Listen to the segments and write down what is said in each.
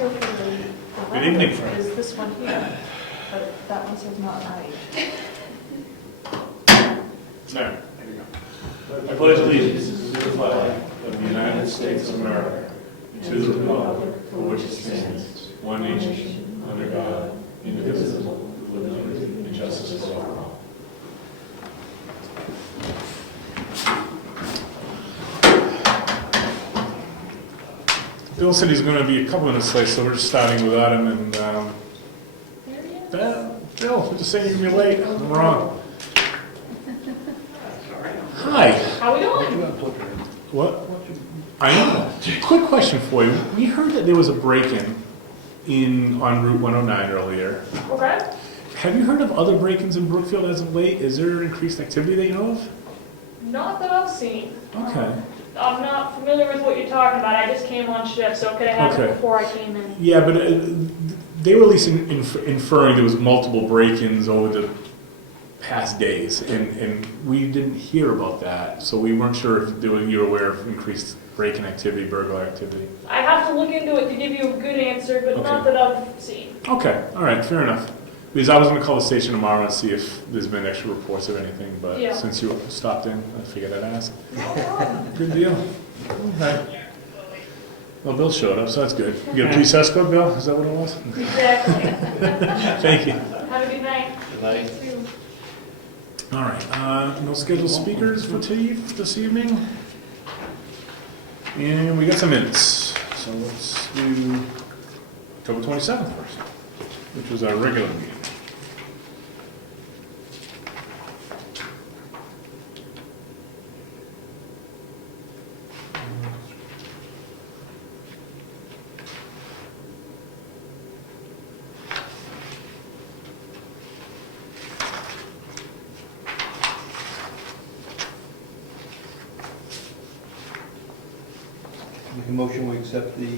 here for the Good evening, record Frank. is this one here, but that one says not right. There you go. I pledge allegiance to the flag of the United States of America, and to the republic for which it stands, one nation, under God, indivisible, with liberty and justice for all. Bill said he's going to be a couple minutes late, so we're just starting without him. And Bill, I'm just saying you're going to be late. I'm wrong. Hi. How we doing? What? I know. Quick question for you. We heard that there was a break-in on Route 109 earlier. Okay. Have you heard of other break-ins in Brookfield as of late? Is there increased activity that you know of? Not that I've seen. Okay. I'm not familiar with what you're talking about. I just came on shift, so it could have happened Okay. before I came in. Yeah, but they were at least inferring there was multiple break-ins over the past days, and we didn't hear about that, so we weren't sure if you were aware of increased break-in activity, burglar activity. I have to look into it to give you a good answer, but not Okay. that I've seen. Okay, all right, fair enough. Because I was going to call the station tomorrow and see if there's been extra reports of anything, but Yeah. since you stopped in, I figured I'd ask. No problem. Good deal. Okay. Well, Bill showed up, so that's good. You get a police escort, Bill? Is that what it was? Exactly. Thank you. Have a good night. Good night. All right, no scheduled speakers for this evening. And we got some minutes. So let's do October 27th first, which was our regular meeting. Make a motion, we accept the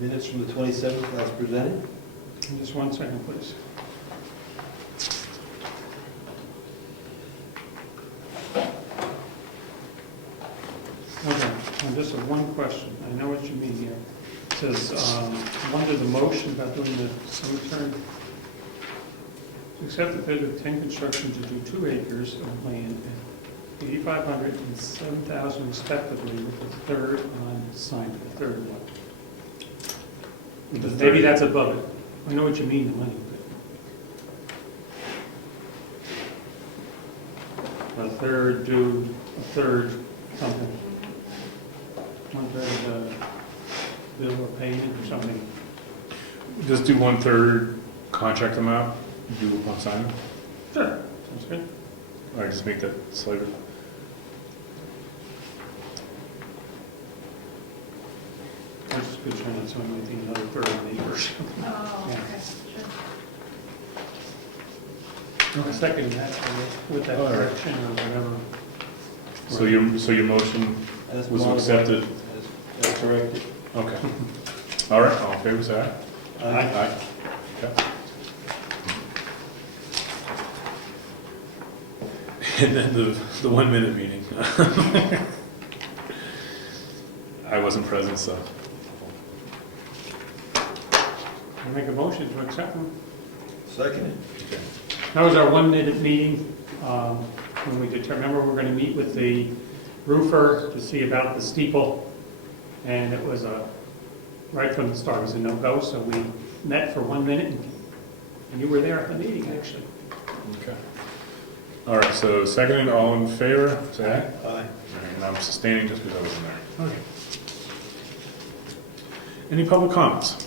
minutes from the 27th as presented. Just 1 second, please. Okay, and just one question. I know what you mean here. It says, under the motion about doing the cemetery, to accept the bid of 10 construction to do 2 acres of land, 8,500 and 7,000 respectively, with the third on signed, the third one. Because maybe that's above it. I know what you mean, the money, but a third due, a third something. 1/3 bill or payment or something. Just do 1/3 contract amount, due upon signing, Sure, sounds good. or just make that slighter. I was just good trying to, someone might think another third on the acres. Oh, Yeah. okay. Sure. A second that, with that All right. correction or whatever. So your motion As was modified, accepted? As corrected. Okay. All right, all in favor, say aye. Aye. Aye. Okay. And then the 1 minute meeting. I wasn't present, so. I make a motion to accept them. Seconded. Okay. That was our 1 minute meeting, when we determined, remember, we're gonna meet with the roofer to see about the steeple. And it was right from the start, it was a no-go, so we met for 1 minute, and you were there at the meeting, actually. Okay. All right, so second, all in favor, say aye. Aye. All right, and I'm sustaining just because I wasn't there. Okay. Any public comments?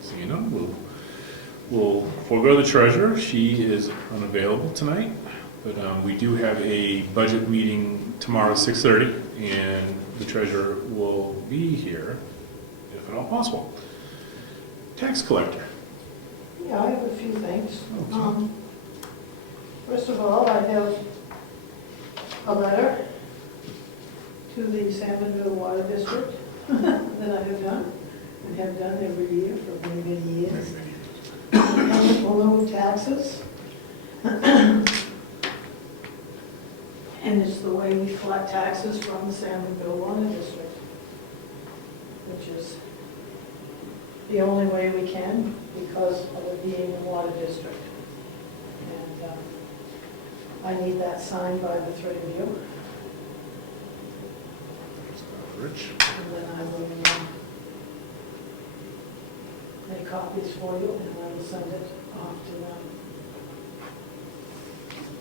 Seeing none, we'll forego the treasurer. She is unavailable tonight, but we do have a budget meeting tomorrow at 6:30, and the treasurer will be here, if at all possible. Tax collector. Yeah, I have a few things. Okay. First of all, I have a letter to the Salmonville Water District that I have done, and have done every year for many, many years. Below taxes. And it's the way we collect taxes from the Salmonville Water District. which is the only way we can because of it being a water district. And I need that signed by the three of you, Rich? and then I will make copies for you, and I will send it off to them.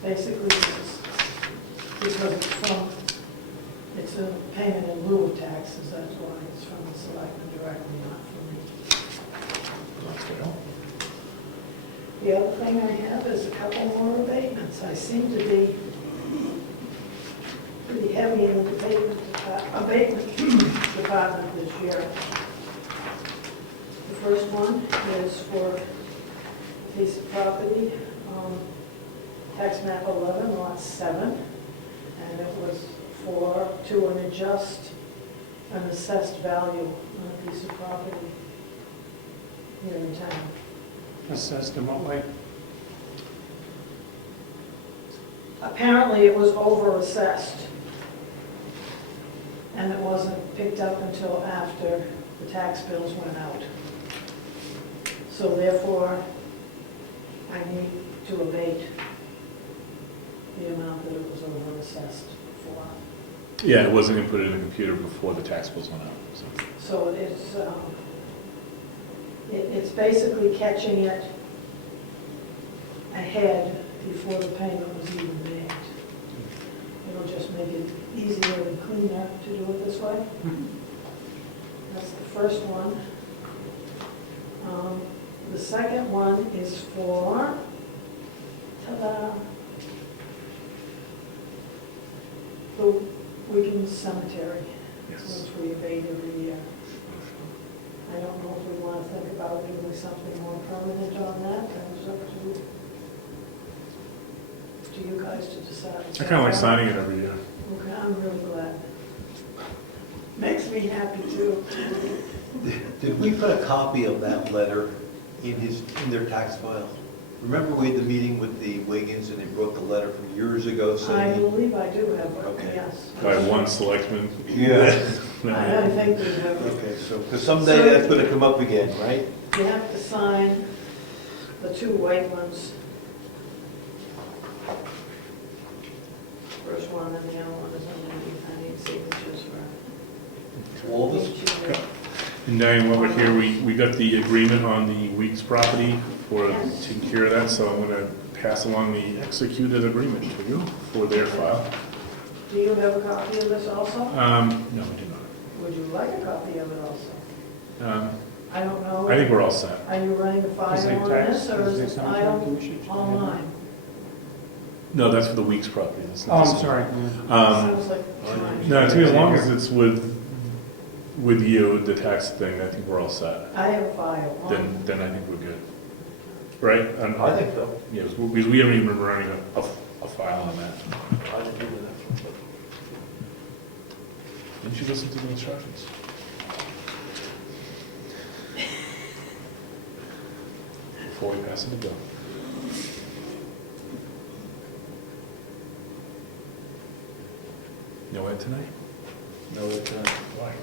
Basically, this is because it's a payment in lieu of taxes, that's why it's from the selectmen directly, not from me. That's well. The other thing I have is a couple more abatements. I seem to be pretty heavy in the abatement department this year. The first one is for a piece of property, tax map 11, lot 7, and it was to adjust an assessed value on a piece of property here in town. Assessed in what way? Apparently, it was over-assessed, and it wasn't picked up until after the tax bills went out. So therefore, I need to abate the amount that it was over-assessed for. Yeah, it wasn't inputted in the computer before the tax bills went out, so. So it's basically catching it ahead before the payment was even made. It'll just make it easier and cleaner to do it this way. That's the first one. The second one is for, ta-da, the Wigan Cemetery, Yes. which we abate every year. I don't know if we want to think about doing something more permanent on that. It's up to you guys to decide. I kind of like signing it every year. Okay, I'm really glad. Makes me happy too. Did we put a copy of that letter in their tax file? Remember we had the meeting with the Wiggins and they brought the letter from years ago I saying? believe I do have one, Okay. yes. By one selectman. Yeah. I think we have. Okay, so, because someday that's going to come up again, right? You have to sign the two white ones. First one and the other one is underneath. I need signatures for All this? each of you. And Diane, while we're here, we got the agreement on the Weeks property for taking care of that, so I'm going to pass along the executed agreement to you for their file. Do you have a copy of this also? No, I do not. Would you like a copy of it also? Um, I don't know. I think we're all set. Are you running a file Is it on tax? this, or Is it is it cemetery file commission? online? No, that's for the Weeks property. That's Oh, not I'm the- sorry. Sounds like mine. No, to me, as long as it's with you, the tax thing, I think we're all set. I have a file on. Then I think we're good. Right? I think so. Yes, because we haven't even been running a file on that. I didn't do that. Didn't you listen to the instructions? Before we pass it to Bill. No ed tonight? No, it's not. Why?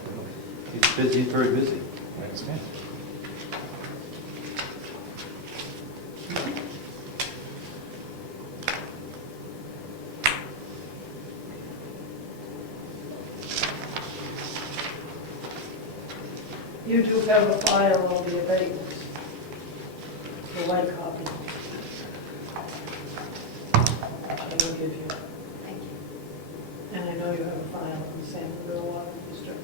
He's busy, he's very busy. I understand. You do have a file of the abatements, the white copy. I will give you. Thank you. And I know you have a file of the Sangerville Water District.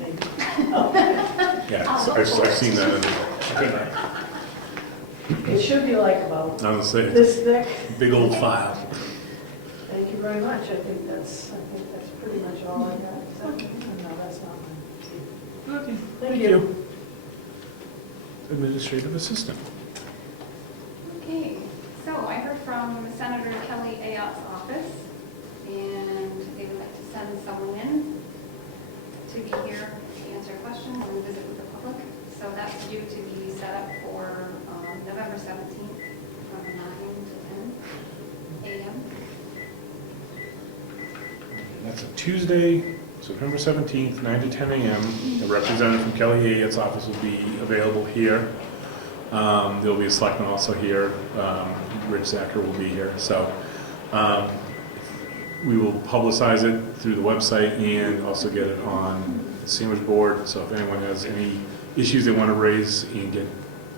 Maybe. Yeah, I've seen that in the, It should be like about I was saying, this thick. big old file. Thank you very much. I think that's pretty much all I got. No, that's not mine. Okay. Thank you. Administrative assistant. Okay, so I heard from Senator Kelly Ayotte's office, and they would like to send someone in to be here to answer questions and visit with the public. So that's due to be set up for November 17th from 9 to 10 a.m. That's a Tuesday, September 17th, 9 to 10 a.m. A representative from Kelly Ayotte's office will be available here. There'll be a selectman also here. Rich Zacher will be here. So we will publicize it through the website and also get it on the sandwich board. So if anyone has any issues they want to raise and get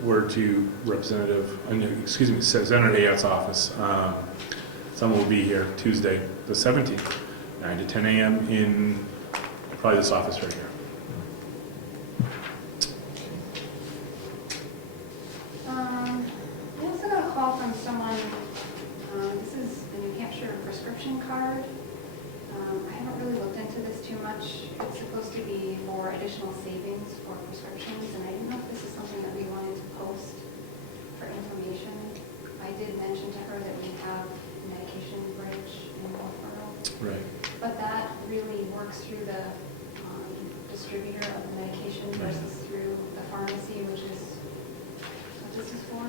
word to Senator Ayotte's office, someone will be here Tuesday, the 17th, 9 to 10 a.m. in probably this office right here. I also got a call from someone, this is the New Hampshire prescription card. I haven't really looked into this too much. It's supposed to be for additional savings for prescriptions, and I didn't know if this is something that we wanted to post for information. I did mention to her that we have medication bridge in Wentworth Rd. Right. But that really works through the distributor of the medication versus through the pharmacy, which is what this is for.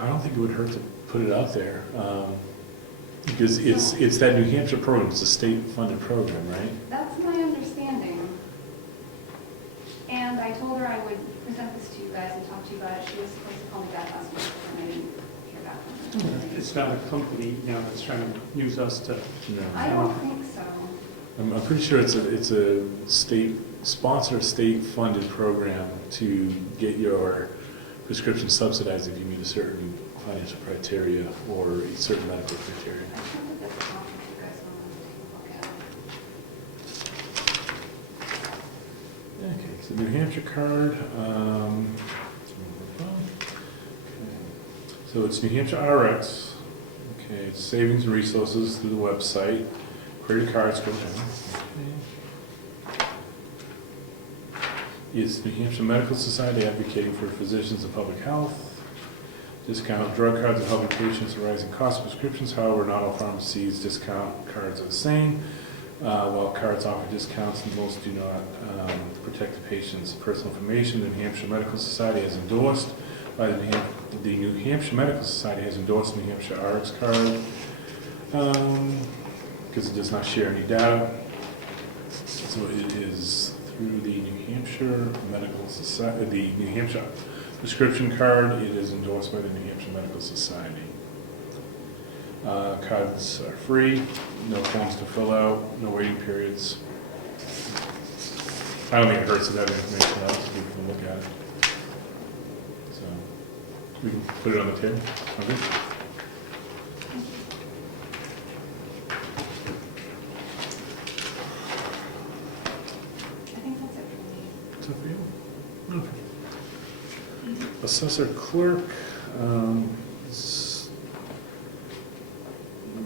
I don't think it would hurt to put it out there, because it's that New Hampshire program. It's a state-funded program, right? That's my understanding. And I told her I would present this to you guys and talk to you about it. She was supposed to call me back last week, and I didn't hear back from her. It's not a company now that's trying to use us to, I don't think so. I'm pretty sure it's a state-sponsored, state-funded program to get your prescription subsidized if you meet a certain financial criteria or a certain medical criteria. I think that this is something you guys want to take a look at. Okay, so New Hampshire card. So it's New Hampshire RX. Okay, it's savings and resources through the website. Credit cards go down. Okay. It's New Hampshire Medical Society advocating for physicians and public health. Discount drug cards are helping patients with rising cost of prescriptions. However, not all pharmacies discount cards are the same. While cards offer discounts, most do not protect the patient's personal information. The New Hampshire Medical Society has endorsed by the New Hampshire Medical Society has endorsed New Hampshire RX card because it does not share any data. So it is through the New Hampshire Medical Society, the New Hampshire prescription card. It is endorsed by the New Hampshire Medical Society. Cards are free, no forms to fill out, no waiting periods. I don't think it hurts to have information out so people can look at it. So we can put it on the table. Okay. I think that's it for me. What's up for you? Okay. Assessor clerk is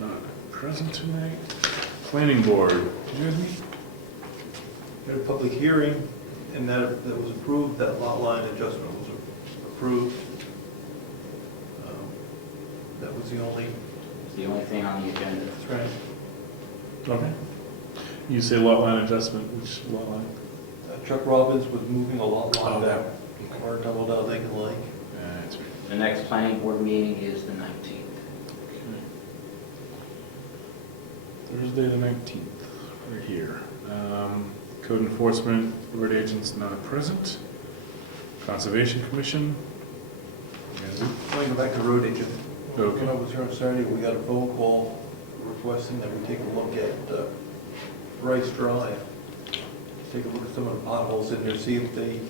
not present tonight. Planning board, did you guys meet? We had a public hearing, and that was approved, that lot line adjustment was approved. That was the only. It's the only thing on the agenda. That's right. Okay. You say lot line adjustment, which lot line? Chuck Robbins was moving a lot line Oh, back, or doubled out Lincoln Lake. That's right. The next planning board meeting is the 19th. Okay. Thursday the 19th, right here. Code enforcement, road agents not present. Conservation Commission. Yes. Let me go back to road agent. Okay. When I was here on Saturday, we got a phone call requesting that we take a look at Rice Drive. Take a look at some of the potholes in there, see if we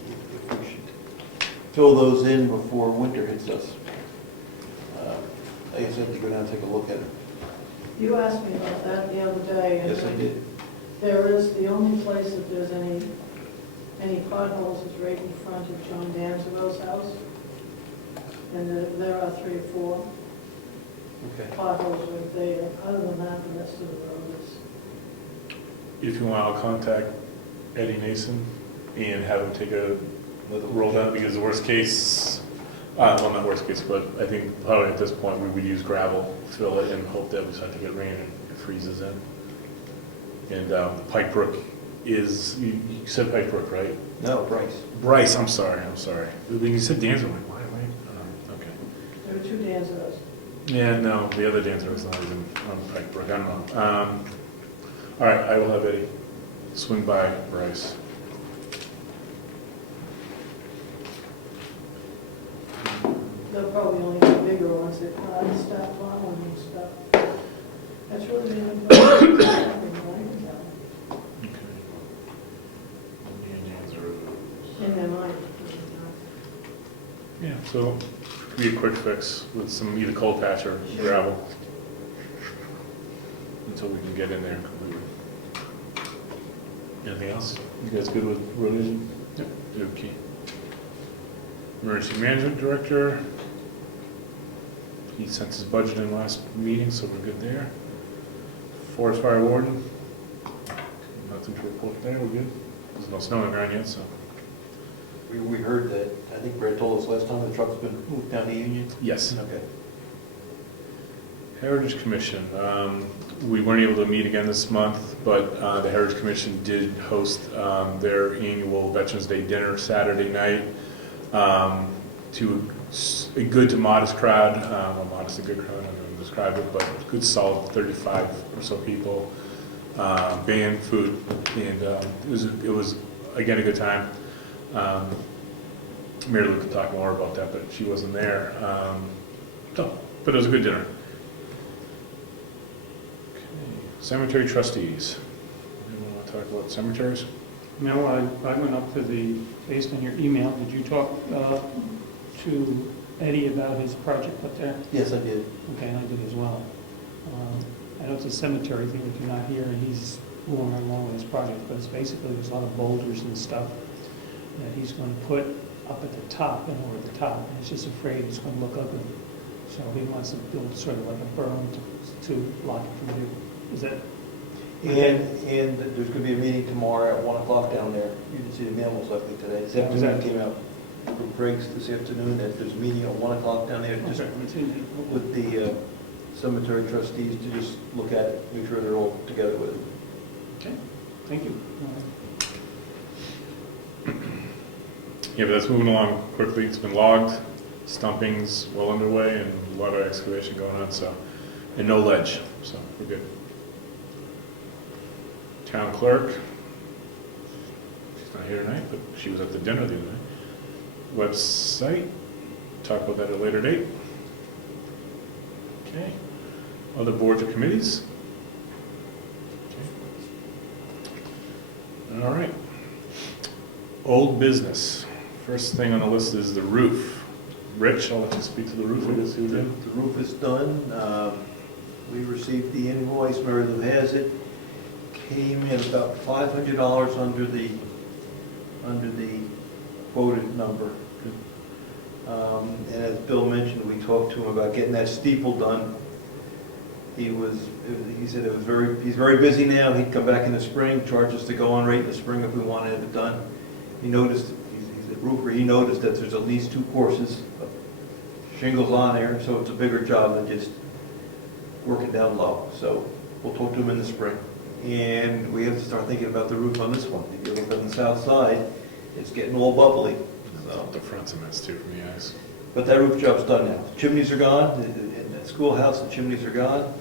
should fill those in before winter hits us. I guess I have to go down and take a look at it. You asked me about that the other day. and Yes, I did. There is, the only place that there's any potholes is right in front of John Danzerow's house. And there are 3 or 4 Okay. potholes right there. Other than that, the rest of the road is. If you want, I'll contact Eddie Nason and have him take a roll down, because the worst case, well, not worst case, but I think probably at this point we would use gravel, fill it, and hope that we start to get rain and it freezes in. And Pike Brook is, you said Pike Brook, right? No, Bryce. Bryce, I'm sorry. When you said Dancer, I'm like, why? Okay. There are 2 Danzerow's. Yeah, no, the other Dancer was not even on Pike Brook, I don't know. All right, I will have Eddie swing by Bryce. They'll probably only be bigger ones that stop plowing and stuff. That's really the only problem. Okay. In their mind. Yeah, so it could be a quick fix with some either cold patch or gravel until we can get in there completely. Anything else? You guys good with road agent? Yep. Okay. Emergency Management Director. He sent his budget in last meeting, so we're good there. Forest Fire Warden. Nothing to report there, we're good. There's no snow on the ground yet, so. We heard that, I think Brad told us last time, the truck's been moved down to Union? Yes. Okay. Heritage Commission, we weren't able to meet again this month, but the Heritage Commission did host their annual Veterans Day dinner Saturday night to a good to modest crowd, well, modest and good crowd, I don't know how to describe it, but good solid 35 or so people, band, food, and it was again a good time. Mary Lou could talk more about that, but she wasn't there. But it was a good dinner. Cemetery trustees. Anyone want to talk about cemeteries? No, I went up to based on your email, did you talk to Eddie about his project up there? Yes, I did. Okay, I did as well. I know it's a cemetery thing if you're not here, and he's moving right along with his project, but it's basically, there's a lot of boulders and stuff that he's going to put up at the top and over the top, and he's just afraid it's going to look ugly. So he wants to build sort of like a berm to block it from view. Is that? And there's going to be a meeting tomorrow at 1 o'clock down there. You didn't see the mail most likely today. This afternoon came out from Craig's this afternoon that there's a meeting at 1 o'clock down there just with the cemetery trustees to just look at it, make sure they're all together with it. Okay, thank you. Yeah, but that's moving along quickly. It's been logged, stumping's well underway, and a lot of excavation going on, so, and no ledge, so we're good. Town clerk. She's not here tonight, but she was at the dinner the other night. Website, talk about that at a later date. Okay. Other boards or committees? Okay. All right. Old business. First thing on the list is the roof. Rich, I'll let you speak to the roof. I guess you did. The roof is done. We received the invoice, Mary Lou has it. Came in about $500 under the quoted number. And as Bill mentioned, we talked to him about getting that steeple done. He said he's very busy now. He'd come back in the spring, charge us the go-on rate in the spring if we wanted it done. He noticed, he's a roofer, he noticed that there's at least 2 courses of shingles on there, so it's a bigger job than just working down low. So we'll talk to him in the spring. And we have to start thinking about the roof on this one. If you look on the south side, it's getting all bubbly. So. The front's a mess too from the eyes. But that roof job's done now. Chimneys are gone. In that schoolhouse, the chimneys are gone.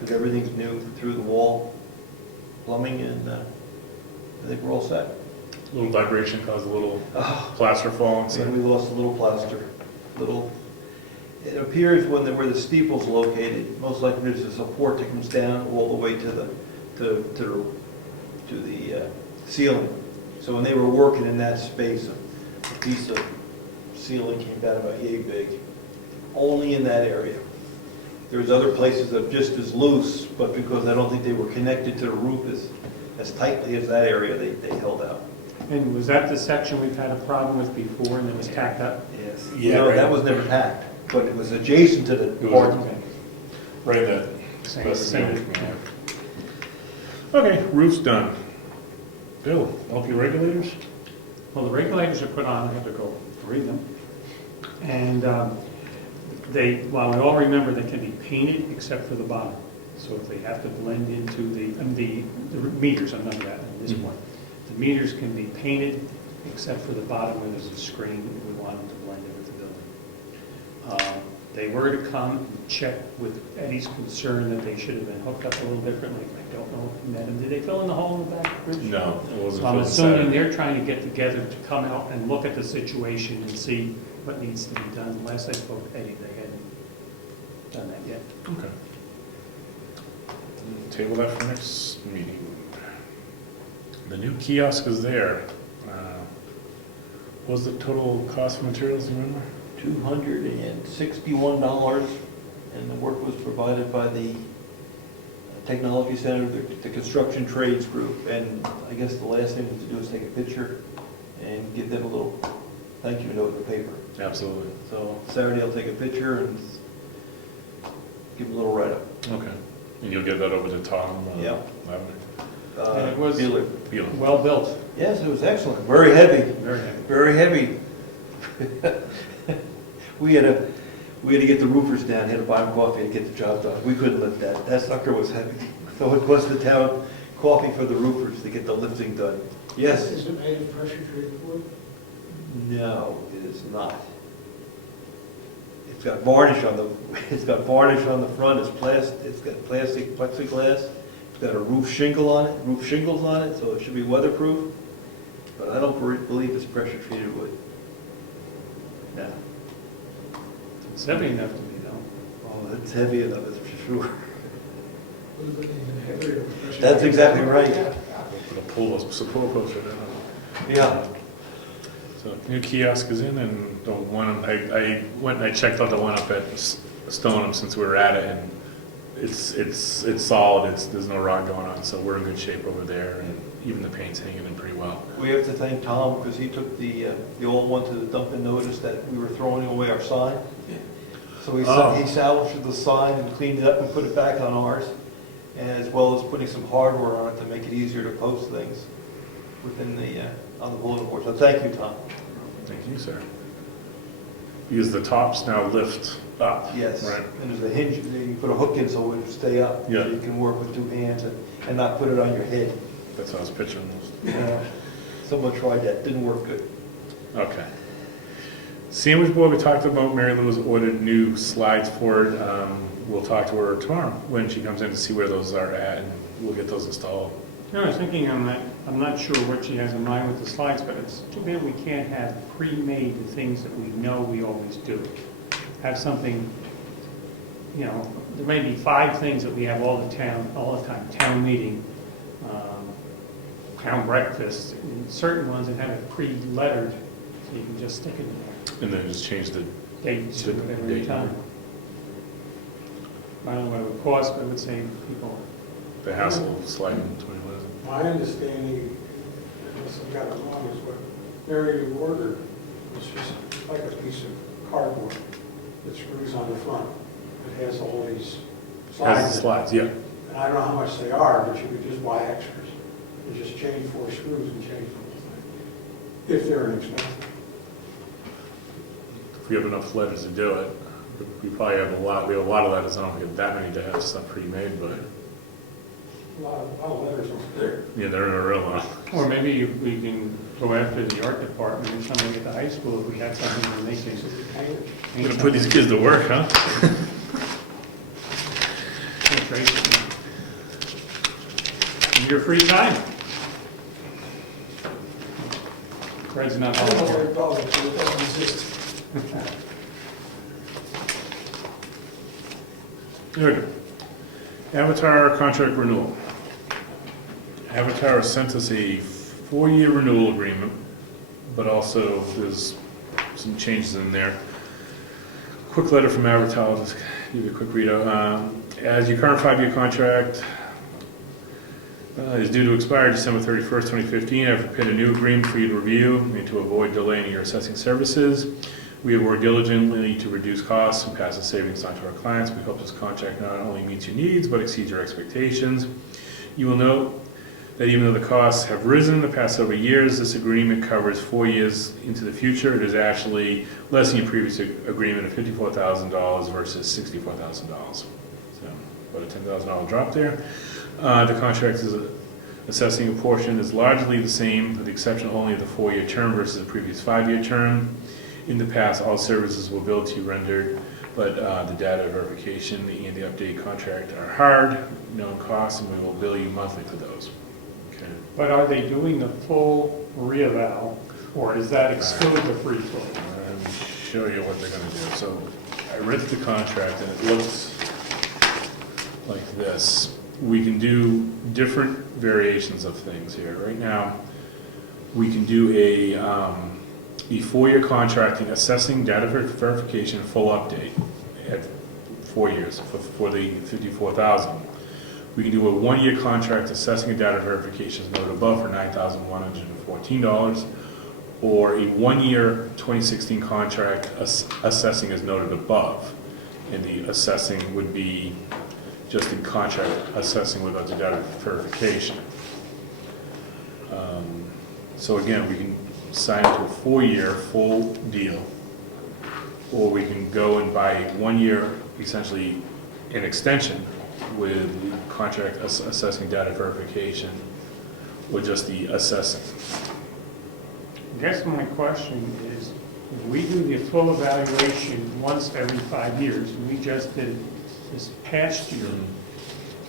But everything's new through the wall, plumbing, and I think we're all set. A little vibration caused a little plaster fall. And we lost a little plaster. It appears where the steeple's located, most likely there's a support that comes down all the way to the ceiling. So when they were working in that space, a piece of ceiling came down about yay big, only in that area. There's other places that are just as loose, but because I don't think they were connected to the roof as tightly as that area, they held out. And was that the section we've had a problem with before and it was tacked up? Yes. Yeah, No, right. that was never tacked, but it was adjacent to the part. Right, that. Same. Okay, roof's done. Bill, LP regulators? Well, the regulators are put on, I have to go read them. And while we all remember they can be painted except for the bottom. So if they have to blend into the meters, I'm none of that at this point. The meters can be painted except for the bottom where there's a screen. We want them to blend in with the building. they were to come and check with Eddie's concern that they should have been hooked up a little differently, I don't know if you met them. Did they fill in the hole in the back, Rich? No, it wasn't. So I'm filled assuming Saturday. they're trying to get together to come out and look at the situation and see what needs to be done. Last I spoke to Eddie, they hadn't done that yet. Okay. Table that for next meeting. The new kiosk is there. What was the total cost of materials, do you remember? $261, and the work was provided by the Technology Center, the construction trades group, and I guess the last thing to do is take a picture and give them a little thank you note in the paper. Absolutely. So Saturday I'll take a picture and give them a little write-up. Okay. And you'll get that over to Tom? Yeah. Lavender? And it was- Beeler. Beal. Well built, Yes, it was excellent, very heavy. very heavy. Very heavy. We had to get the roofers down, had to buy them coffee to get the job done. We couldn't lift that. That sucker was heavy. So it cost the town coffee for the roofers to get the lifting done. Yes? Is it made of pressure treated wood? No, it is not. It's got varnish on the, it's got varnish on the front, it's got plastic plexiglass. It's got a shingles on it, so it should be weatherproof. But I don't believe it's pressure treated wood. No. It's heavy enough to be, though. Oh, it's heavy enough, it's for sure. Would have been even heavier. with pressure That's treated. exactly right. Put a pull support poster down. Yeah. So new kiosk is in, and the one, I went and I checked out the one up at Stoneham since we were at it, and it's solid, there's no rot going on, so we're in good shape over there, and even the paint's hanging in pretty well. We have to thank Tom because he took the old one to the dump and noticed that we were throwing away our sign. So he salvaged the sign and cleaned it up and put it back on ours, as well as putting some hardware on it to make it easier to post things within on the bulletin board. So thank you, Tom. Thank you, sir. Because the tops now lift up. Yes. Right. And there's a hinge, you put a hook in so it will stay up. Yeah. So you can work with two hands and not put it on your head. That's how I was picturing this. Yeah. Someone tried that, didn't work good. Okay. Sandwich board, we talked about. Mary Lou has ordered new slides for it. We'll talk to her tomorrow when she comes in to see where those are at, and we'll get those installed. You know, I was thinking on that, I'm not sure what she has in mind with the slides, but it's too bad we can't have pre-made the things that we know we always do. Have something, you know, there may be 5 things that we have all the time, town meeting, town breakfast, and certain ones that have it pre-lettered, so you can just stick it in there. And then just change the Dates or whatever date. time. I don't know what it would cost, but it would save people. The hassle of sliding between letters. My understanding, unless I've got it wrong, is what Mary Lou ordered was just like a piece of cardboard that screws on the front. It has all these Has slides. the in it. slides, yeah. And I don't know how much they are, but you could just buy extras. You just change 4 screws and change the whole thing, if they're inexpensive. If we have enough letters to do it, we probably have a lot. We have a lot of letters. I don't think we have that many to have stuff pre-made, but A lot of letters over there. yeah, they're in a real lot. Or maybe we can go after the art department or something at the high school if we had something where they can Hang it. I'm gonna put these kids to work, huh? In your free time. Fred's not I don't know volunteering. what it calls it, so it doesn't exist. Good. Avatar contract renewal. Avatar sent us a 4-year renewal agreement, but also there's some changes in there. Quick letter from Avatar, I'll just give you a quick read out. As your current 5-year contract is due to expire December 31st, 2015, I've prepared a new agreement for you to review and to avoid delay in your assessing services. We have worked diligently to reduce costs and pass the savings on to our clients. We hope this contract not only meets your needs, but exceeds your expectations. You will note that even though the costs have risen in the past several years, this agreement covers 4 years into the future. It is actually less than your previous agreement of $54,000 versus $64,000. So about a $10,000 drop there. The contract is assessing a portion is largely the same, with the exception only of the 4-year term versus the previous 5-year term. In the past, all services were billed to you rendered but the data verification and the update contract are hard, known costs, and we will bill you monthly for those. Okay. But are they doing the full reeval, or does that exclude the free float? Let me show you what they're gonna do. So I read through the contract and it looks like this. We can do different variations of things here. Right now, we can do a 4-year contracting, assessing data verification, full update at 4 years for the 54,000. We can do a 1-year contract assessing and data verification as noted above for $9,114, or a 1-year 2016 contract assessing as noted above. And the assessing would be just in contract assessing without the data verification. So again, we can sign to a 4-year full deal, or we can go and buy 1 year, essentially an extension with the contract assessing data verification, or just the assessing. I guess my question is, if we do the full evaluation once every 5 years, and we just did it this past year,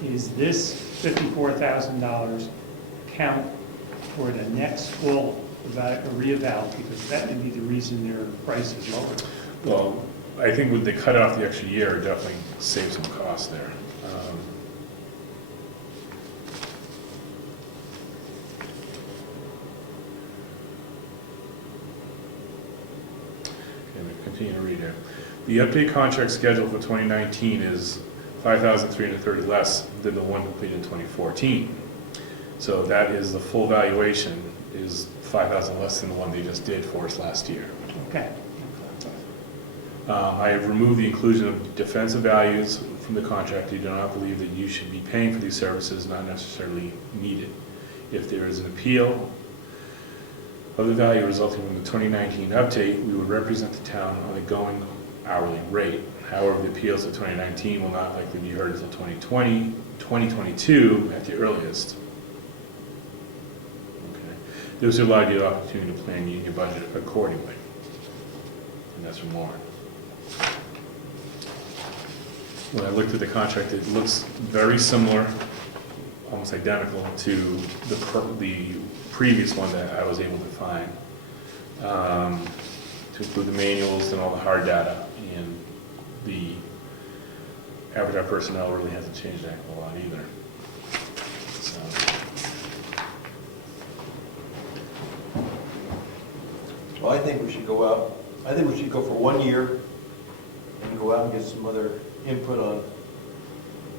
is this $54,000 count for the next full reeval? Because that would be the reason their price is lower. Well, I think with the cut off the extra year, it definitely saves some costs there. Okay, we continue to read here. The update contract schedule for 2019 is $5,330 less than the one completed in 2014. So that is the full valuation is $5,000 less than the one they just did for us last year. Okay. I have removed the inclusion of defensive values from the contract. You do not believe that you should be paying for these services, not necessarily needed. If there is an appeal of the value resulting from the 2019 update, we would represent the town on a going hourly rate. However, the appeals to 2019 will not likely be heard until 2020, 2022 at the earliest. Okay. This will allow you the opportunity to plan your budget accordingly. And that's from Lauren. When I looked at the contract, it looks very similar, almost identical to the previous one that I was able to find, to include the manuals and all the hard data, and the average hour personnel really hasn't changed that a lot either. So. Well, I think we should go out, I think we should go for 1 year and go out and get some other input on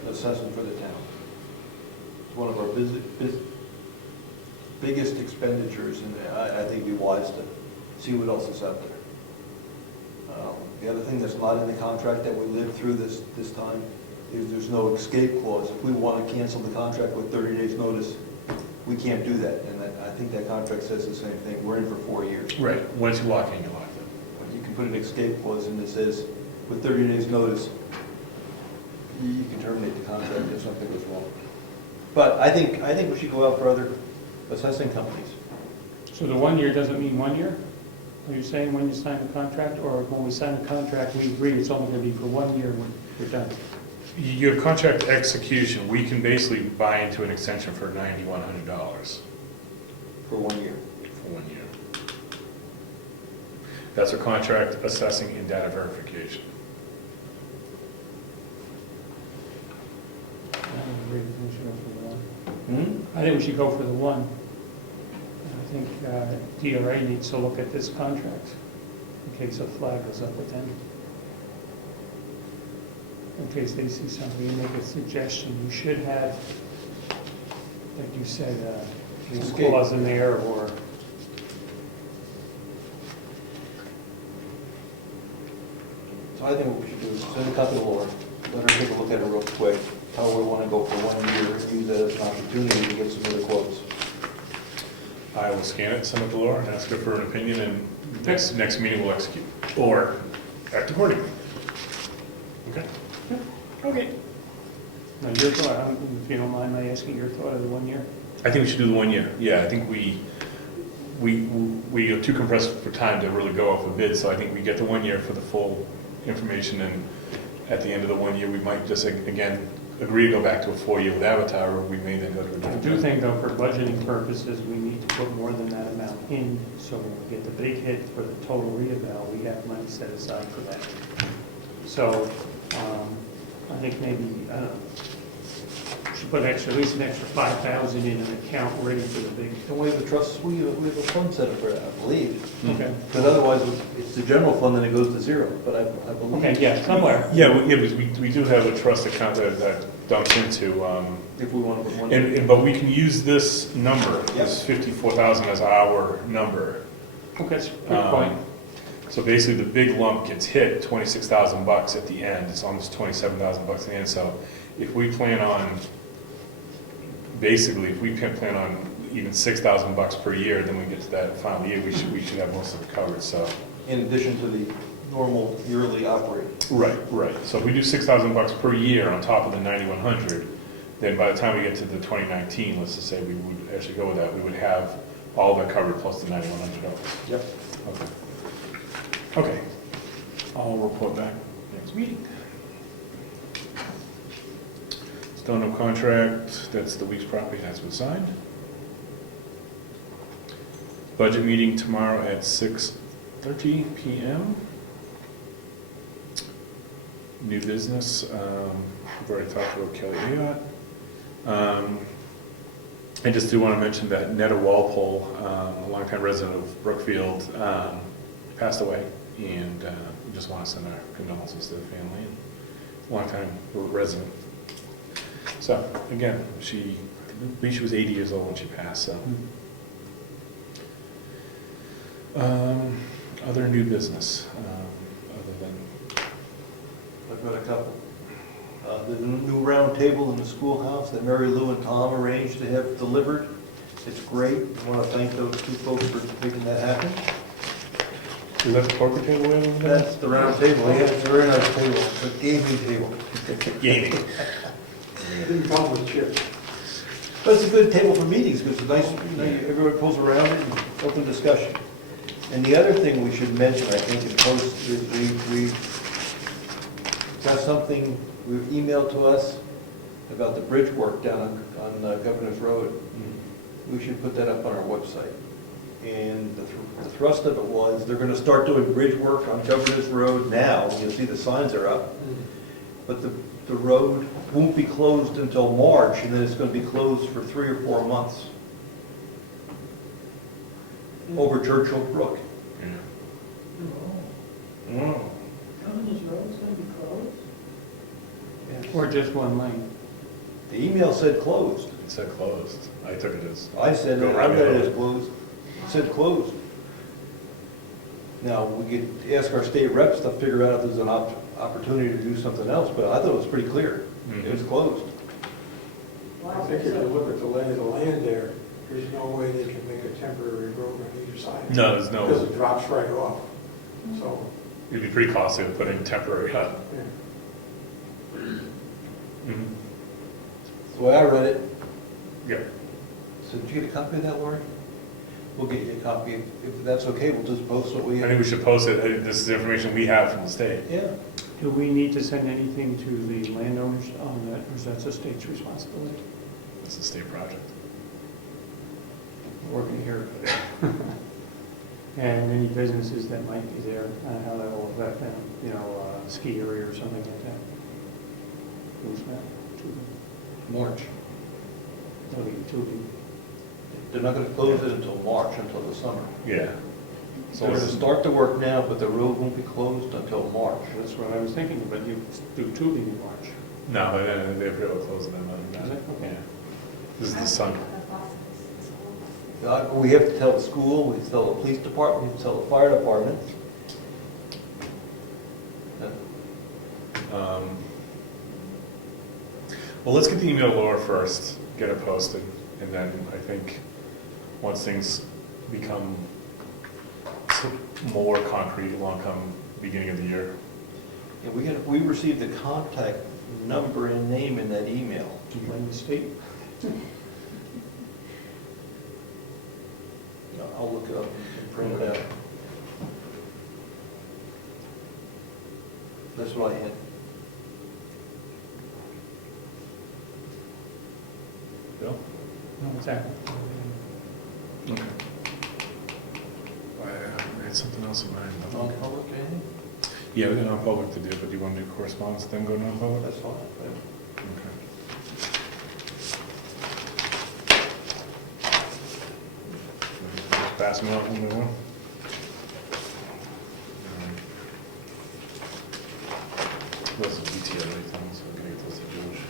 assessment for the town. It's one of our biggest expenditures, and I think it'd be wise to see what else is out there. The other thing that's not in the contract that we lived through this time is there's no escape clause. If we want to cancel the contract with 30 days notice, we can't do that. And I think that contract says the same thing. We're in for 4 years. Right, once you lock in, you're locked in. You can put an escape clause in that says, with 30 days notice, you can terminate the contract if something goes wrong. But I think we should go out for other assessing companies. So the 1 year doesn't mean 1 year? Are you saying when you sign the contract, or when we sign the contract, we agree it's only going to be for 1 year when we're done? You have contract execution. We can basically buy into an extension for $9,100 For 1 year. for 1 year. That's a contract assessing and data verification. I think we should go for the one. I think DRA needs to look at this contract in case a flag goes up with them. In case they see something and make a suggestion, you should have, like you said, a clause in there, or So I think what we should do is send a copy to Laura, let her take a look at it real quick, tell her we want to go for 1 year, and use that as an opportunity to get some other quotes. I will scan it, send it to Laura, and ask her for an opinion, and next meeting we'll execute, or act accordingly. Okay? Okay. now your thought, if you don't mind my asking your thought of the 1 year? I think we should do the 1 year. Yeah, I think we are too compressed for time to really go off a bid, so I think we get the 1 year for the full information, and at the end of the 1 year, we might just, again, agree to go back to a 4-year with Avatar, or we may then go to a I different. do think though, for budgeting purposes, we need to put more than that amount in, so when we get the big hit for the total reeval, we have money set aside for that. So, I think maybe, I don't know, should put at least an extra 5,000 in an account ready for the big. The way the trusts, we have a fund set up for that, I believe. Okay. Because otherwise, it's the general fund, then it goes to zero, but I believe. Okay, yeah, somewhere. Yeah, we do have a trust account that dumps into, If we want to put one in. but we can use this number, this 54,000 as our number. Okay, that's a good point. So basically, the big lump gets hit, $26,000 at the end. It's almost $27,000 at the end. So if we plan on, basically, if we can plan on even $6,000 per year, then we get to that final year, we should have most of it covered. So In addition to the normal yearly operating. right. So if we do $6,000 per year on top of the 9,100, then by the time we get to the 2019, let's just say we would actually go with that, we would have all that covered plus the $9,100. Yep. Okay. I'll report back next meeting. Stone contract, that's the week's property, has been signed. Budget meeting tomorrow at 6:30 p.m. New business, we've already talked about Kelly Ayotte. I just do want to mention that Netta Walpole, a longtime resident of Brookfield, passed away, and we just want to send our condolences to the family and longtime resident. So again, I believe she was 80 years old when she passed. So, other new business, other than I've got a couple. The new round table in the schoolhouse that Mary Lou and Tom arranged to have delivered. It's great. I want to thank those two folks for making that happen. is that the poker table we have over there? That's the round table. Yeah, it's a very nice table. It's a gaming table. Gaming. It didn't come with chips. But it's a good table for meetings because it's nice, everybody pulls around it and open discussion. And the other thing we should mention, I think, in post, is we got something emailed to us about the bridge work down on Governor's Road. We should put that up on our website. And the thrust of it was, they're gonna start doing bridge work on Governor's Road now. You'll see the signs are up. But the road won't be closed until March, and then it's gonna be closed for 3 or 4 months. Over Churchill Brook. Oh. Governor's Road is going to be closed? Or just one lane. The email said closed. It said closed. I took it as. I said, Go I right read it ahead. as closed. It said closed. Now, we could ask our state reps to figure out if there's an opportunity to do something else, but I thought it was pretty clear. It was closed. I think if you look at the lay of the land there, there's no way they can make a temporary road on either side. No, there's no. Because it drops right off. So, It'd be pretty costly to put in temporary hut. yeah. Mhm. That's the way I read it. Yeah. So did you get a copy of that, Lori? We'll get you a copy. If that's okay, we'll just post what we I think we should post it. This is information we have from the state. Yeah. Do we need to send anything to the landowners on that, or is that the state's responsibility? It's a state project. Working here. And any businesses that might be there, how that will affect them, ski area or something like that? Who's that? March. Tubing. They're not gonna close it until March, until the summer. Yeah. So we're gonna start the work now, but the road won't be closed until March. That's what I was thinking, but you do tubing in March. No, they're pretty close to them. Is it? Okay. Yeah. This is the sun. We have to tell the school, we have to tell the police department, we have to tell the fire department. Well, let's get the email to Laura first, get it posted, and then I think once things become more concrete along come beginning of the year. Yeah, we received the contact number and name in that email. Do you blame the state? Yeah, I'll look it up and print it out. That's what I had. Bill? No, exactly. Okay. I had something else in mind. though. Non-public, anything? Yeah, we got non-public to do, but do you want to do correspondence, then go non-public? That's fine. Okay. Just pass them out one by one. Those are detailed, everything, so we're gonna get those to George.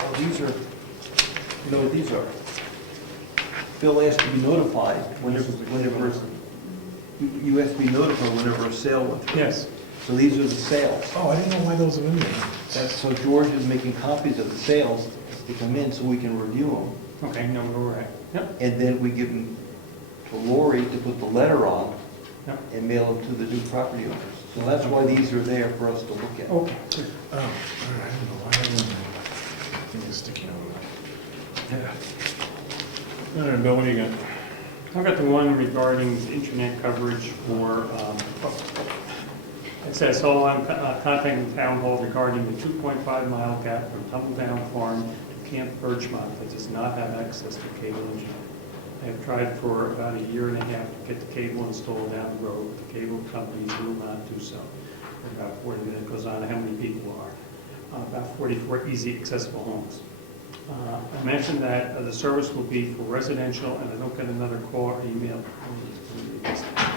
Oh, these are, you know what these are? Bill asked to be notified whenever, you have to be notified whenever a sale went through. Yes. So these are the sales. Oh, I didn't know why those are in there. So George is making copies of the sales to come in so we can review them. Okay, know where we're at. Yep, And then we give them to Lori to put the letter on yep. and mail them to the new property owners. So that's why these are there for us to look at. Okay, good. Oh, all right, I don't know why I didn't know. I think it's sticking out. Yeah. All right, Bill, what do you got? I've got the one regarding internet coverage for, it says, so I'm contacting the town hall regarding the 2.5 mile gap from Tumbledown Farm to Camp Birchmont that does not have access to cable internet. I have tried for about a year and a half to get the cable installed down the road. The cable companies will not do so. About 40 minutes goes on how many people are. About 44 easy accessible homes. I mentioned that the service will be for residential, and I don't get another call or email.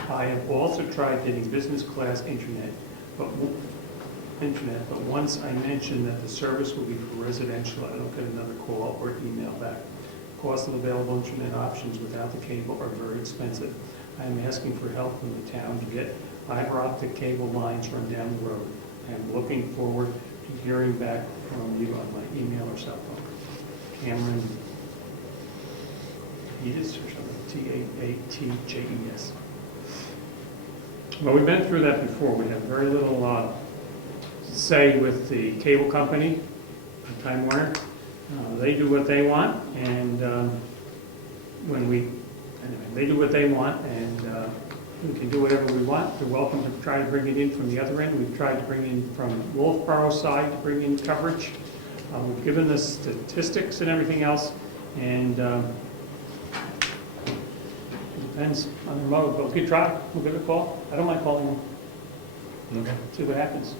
I have also tried getting business class internet, but once I mentioned that the service will be for residential, I don't get another call or email back. Cost of available internet options without the cable are very expensive. I am asking for help from the town to get fiber optic cable lines run down the road. I am looking forward to hearing back from you on my email or cell phone. Cameron Tatis or something, Taatjes. Well, we've been through that before. We have very little say with the cable company, Time Warner. They do what they want, and they do what they want, and we can do whatever we want. They're welcome to try to bring it in from the other end. We've tried to bring in from Wolfboro side to bring in coverage. We've given the statistics and everything else, and it depends on their mode, but we could try. We'll give it a call. I don't mind calling them. Okay. See what happens.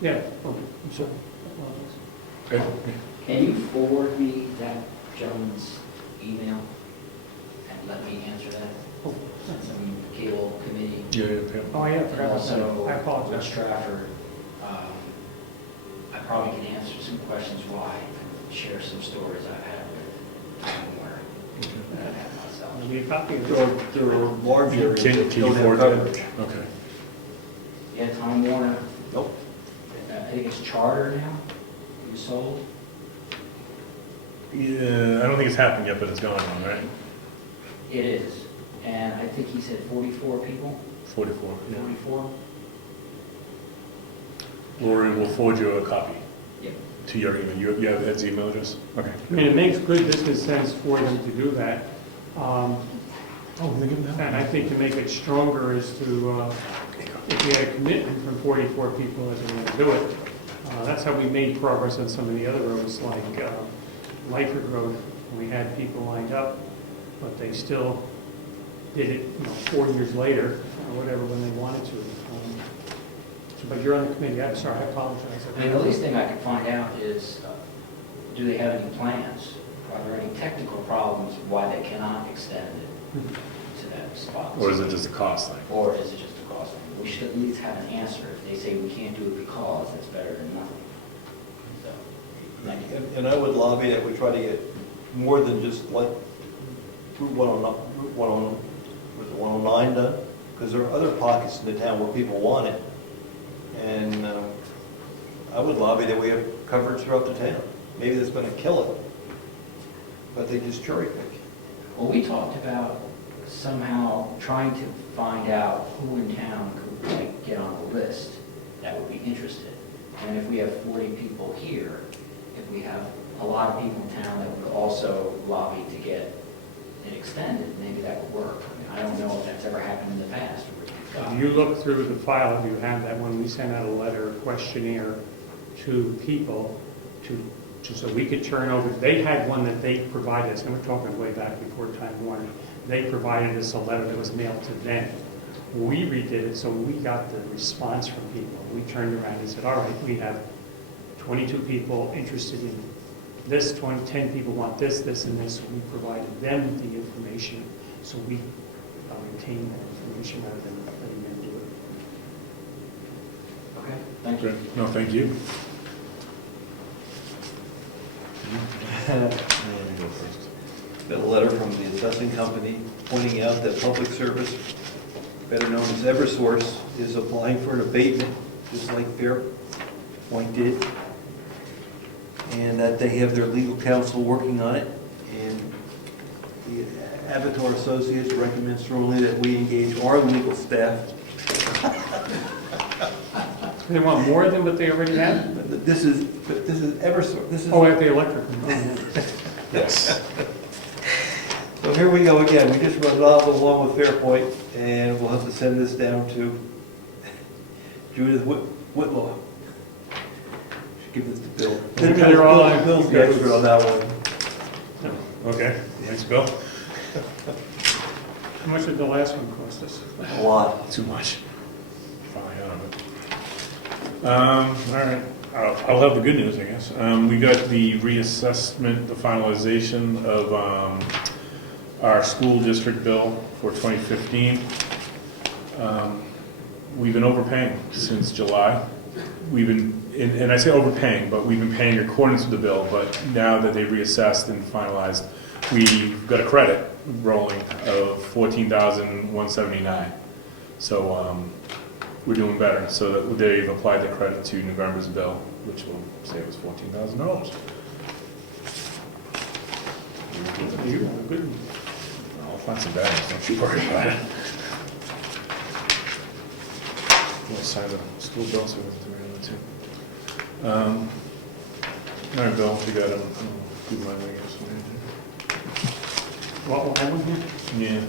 Yeah, okay, I'm sorry. Okay. Can you forward me that gentleman's email and let me answer that? Oh, Some cable committee. Yeah. Oh, yeah, I And forgot about that. also, I apologize. West Stratford, I probably can answer some questions why, and share some stories I've had with Time Warner that I've had myself. There'll be a copy of it. There are large areas Can that you don't have forward that? coverage. Okay. Yeah, Time Warner, Nope. I think it's Charter now, you sold. Yeah, I don't think it's happened yet, but it's going on, right? It is, and I think he said 44 people, 44. Yeah. 44? Lori will forward you a copy Yep. to your email. You have Ed's email address? Okay. I mean, it makes good business sense for them to do that. Oh, they give them And I think to make it stronger is to, if we had a commitment from 44 people that are going to do it, that's how we made progress on some of the other roads, like Lyford Road. We had people lined up, but they still did it, 4 years later, or whatever, when they wanted to. But you're on the committee. I'm sorry, I apologize. I mean, the least thing I could find out is, do they have any plans? Are there any technical problems why they cannot extend it to that spot? Or is it just a cost thing? Or is it just a cost thing? We should at least have an answer. If they say we can't do it because, that's better than nothing. So, thank you. And I would lobby that we try to get more than just like Route 109 done, because there are other pockets in the town where people want it. And I would lobby that we have coverage throughout the town. Maybe that's going to kill it, but they just cherry pick. Well, we talked about somehow trying to find out who in town could get on the list that would be interested. And if we have 40 people here, if we have a lot of people in town that would also lobby to get it extended, maybe that would work. I mean, I don't know if that's ever happened in the past. If you look through the file, you have that when we sent out a letter questionnaire to people to so we could turn over, they had one that they provided us, and we're talking way back before Time Warner. They provided us a letter that was mailed to them. We redid it, so we got the response from people. We turned around and said, all right, we have 22 people interested in this, 10 people want this, this, and this. We provided them the information, so we retained that information rather than letting them do it. Okay, thank you. Great. No, thank you. Got a letter from the assessing company pointing out that public service, better known as Eversource, is applying for an abatement, just like Fairpoint did, and that they have their legal counsel working on it. And the Avatar Associates recommends strongly that we engage our legal staff. They want more than what they already have? This is Eversource. This is. Oh, at the electric one. Yes. So here we go again. We just resolved along with Fairpoint, and we'll have to send this down to Judith Whitlaw. Should give this to Bill. They're all on- Bill's the expert on that one. Okay, thanks, Bill. How much did the last one cost us? A lot. Too much. Finally out of it. All right, I'll have the good news, I guess. We got the reassessment, the finalization of our school district bill for 2015. We've been overpaying since July. We've been, and I say overpaying, but we've been paying in accordance with the bill, but now that they reassessed and finalized, we've got a credit rolling of $14,179. So we're doing better. So that they've applied the credit to November's bill, which will save us $14,000. Good. I'll find some bad ones, don't you worry about it. We'll sign the school bill so we have to read it too. All right, Bill, you got them. Do mine, I guess. What, I one here? Yeah.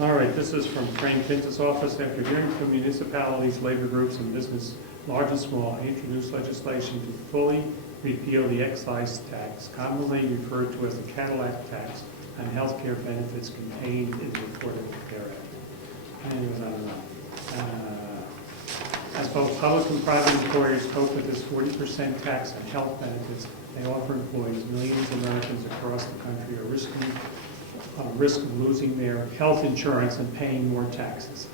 All right, this is from Frank Pintus' office. After hearing from municipalities, labor groups, and business, large and small, I introduced legislation to fully repeal the excise tax, commonly referred to as the Cadillac tax, on health care benefits contained in the Affordable Care Act. And it goes on and on. As both public and private employers cope with this 40% tax on health benefits, they offer employees, millions of Americans across the country, a risk of losing their health insurance and paying more taxes.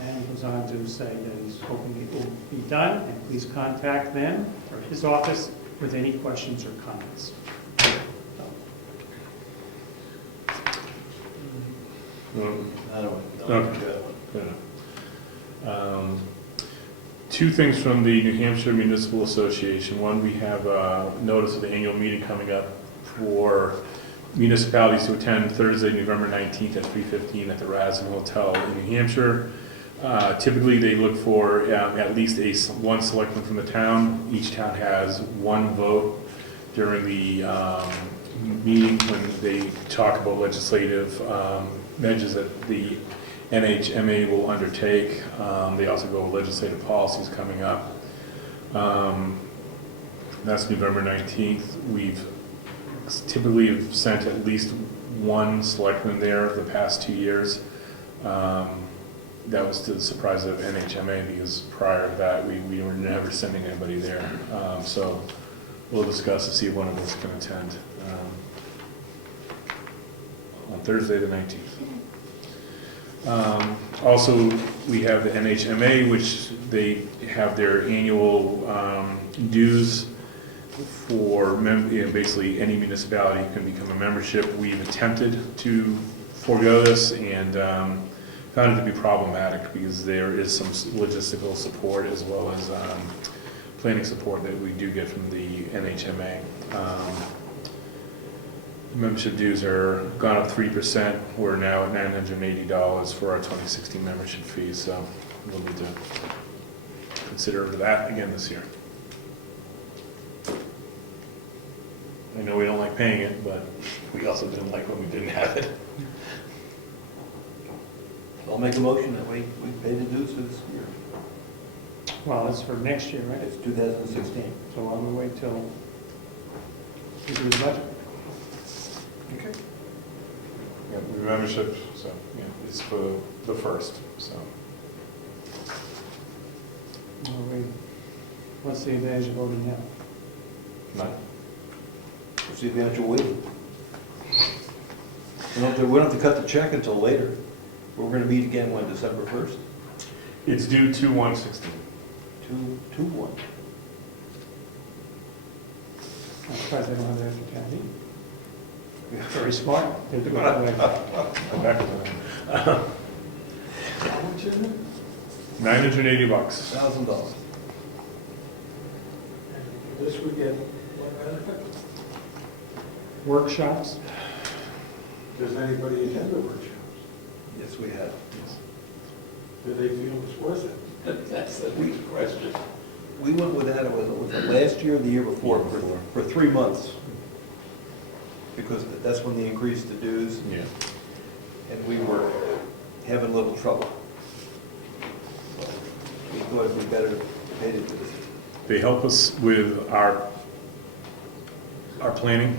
And he goes on to say that he's hoping it will be done, and please contact them or his office with any questions or comments. I don't know. Okay. Yeah. Two things from the New Hampshire Municipal Association. One, we have a notice of the annual meeting coming up for municipalities to attend Thursday, November 19th at 3:15 at the Radisson Hotel in New Hampshire. Typically, they look for at least one selectman from the town. Each town has one vote during the meeting when they talk about legislative measures that the NHMA will undertake. They also go over legislative policies coming up. That's November 19th. We've typically sent at least one selectman there the past 2 years. That was to the surprise of NHMA because prior to that we were never sending anybody there. So we'll discuss to see if one of us can attend on Thursday the 19th. Also, we have the NHMA, which they have their annual dues for basically any municipality can become a membership. We've attempted to forego this and found it to be problematic because there is some logistical support as well as planning support that we do get from the NHMA. Membership dues are gone up 3%. We're now at $980 for our 2016 membership fees, so we'll need to consider that again this year. I know we don't like paying it, but we also didn't like when we didn't have it. I'll make a motion that we pay the dues for this year. Well, it's for next year, right? It's 2016. So why don't we wait till we do the budget? Okay. Yeah, the membership, so, yeah, it's for the first, so. What's the advantage of voting now? None. What's the advantage of waiting? We don't have to cut the check until later. We're gonna meet again when, December 1st? It's due 2/1/16. 2/1. I'm surprised they don't have that for Kathy. Very smart. They do it that way. I'm back to that. How much is it? $980. $1,000. This we get what benefit? Workshops? Does anybody attend the workshops? Yes, we have. Do they feel it's worth it? That's the big question. We went with that, it was last year or the year before, for 3 months. Because that's when they increased the dues, Yeah. and we were having a little trouble. So we thought it'd be better to pay it to this. They help us with our planning,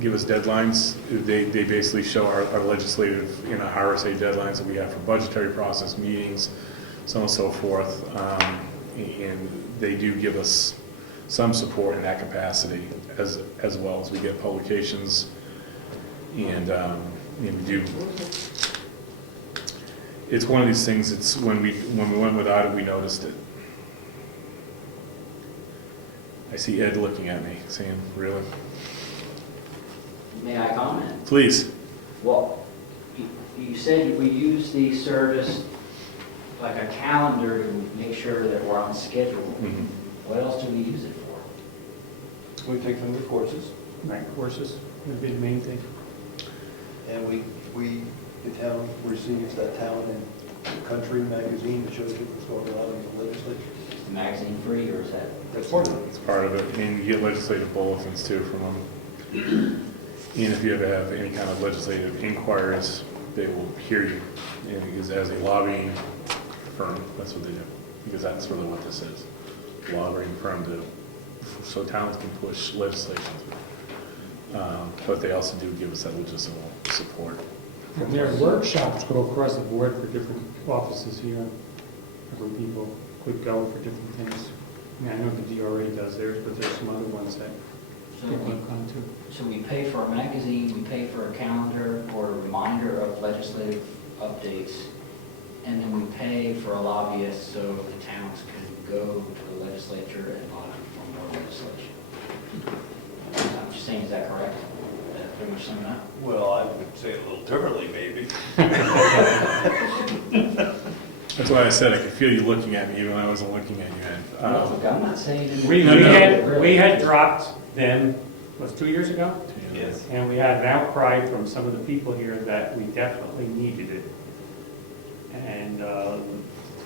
give us deadlines. They basically show our legislative, RSA deadlines that we have for budgetary process, meetings, so on and so forth. And they do give us some support in that capacity as well as we get publications. And we do. It's one of these things, it's when we went without it, we noticed it. I see Ed looking at me, saying, really? May I comment? Please. Well, you said we use the service like a calendar to make sure that we're on schedule. Mhm. What else do we use it for? We take some of the courses, Right, courses would be the main thing. and the town receives that Town and Country magazine that shows you what's going on in the legislature. Is the magazine free or is that? That's part of it. It's part of it, and you get legislative bulletins too from them. And if you ever have any kind of legislative inquiries, they will hear you. And because as a lobbying firm, that's what they do, because that's really what this is. Lobbying firm so towns can push legislation through. But they also do give us that logistical support. And their workshops go across the board for different offices here, where people could go for different things. I know the DRA does theirs, but there's some other ones that So people we, have gone to. so we pay for a magazine, we pay for a calendar or a reminder of legislative updates, and then we pay for a lobbyist so the towns can go to the legislature and lobby for more legislation. I'm just saying, is that correct? Is that pretty much sum it up? Well, I would say it a little differently, maybe. That's why I said I could feel you looking at me even when I wasn't looking at you, Ed. No, look, I'm not saying. it- We had dropped them, was 2 years ago? Yes. And we had an outcry from some of the people here that we definitely needed it. And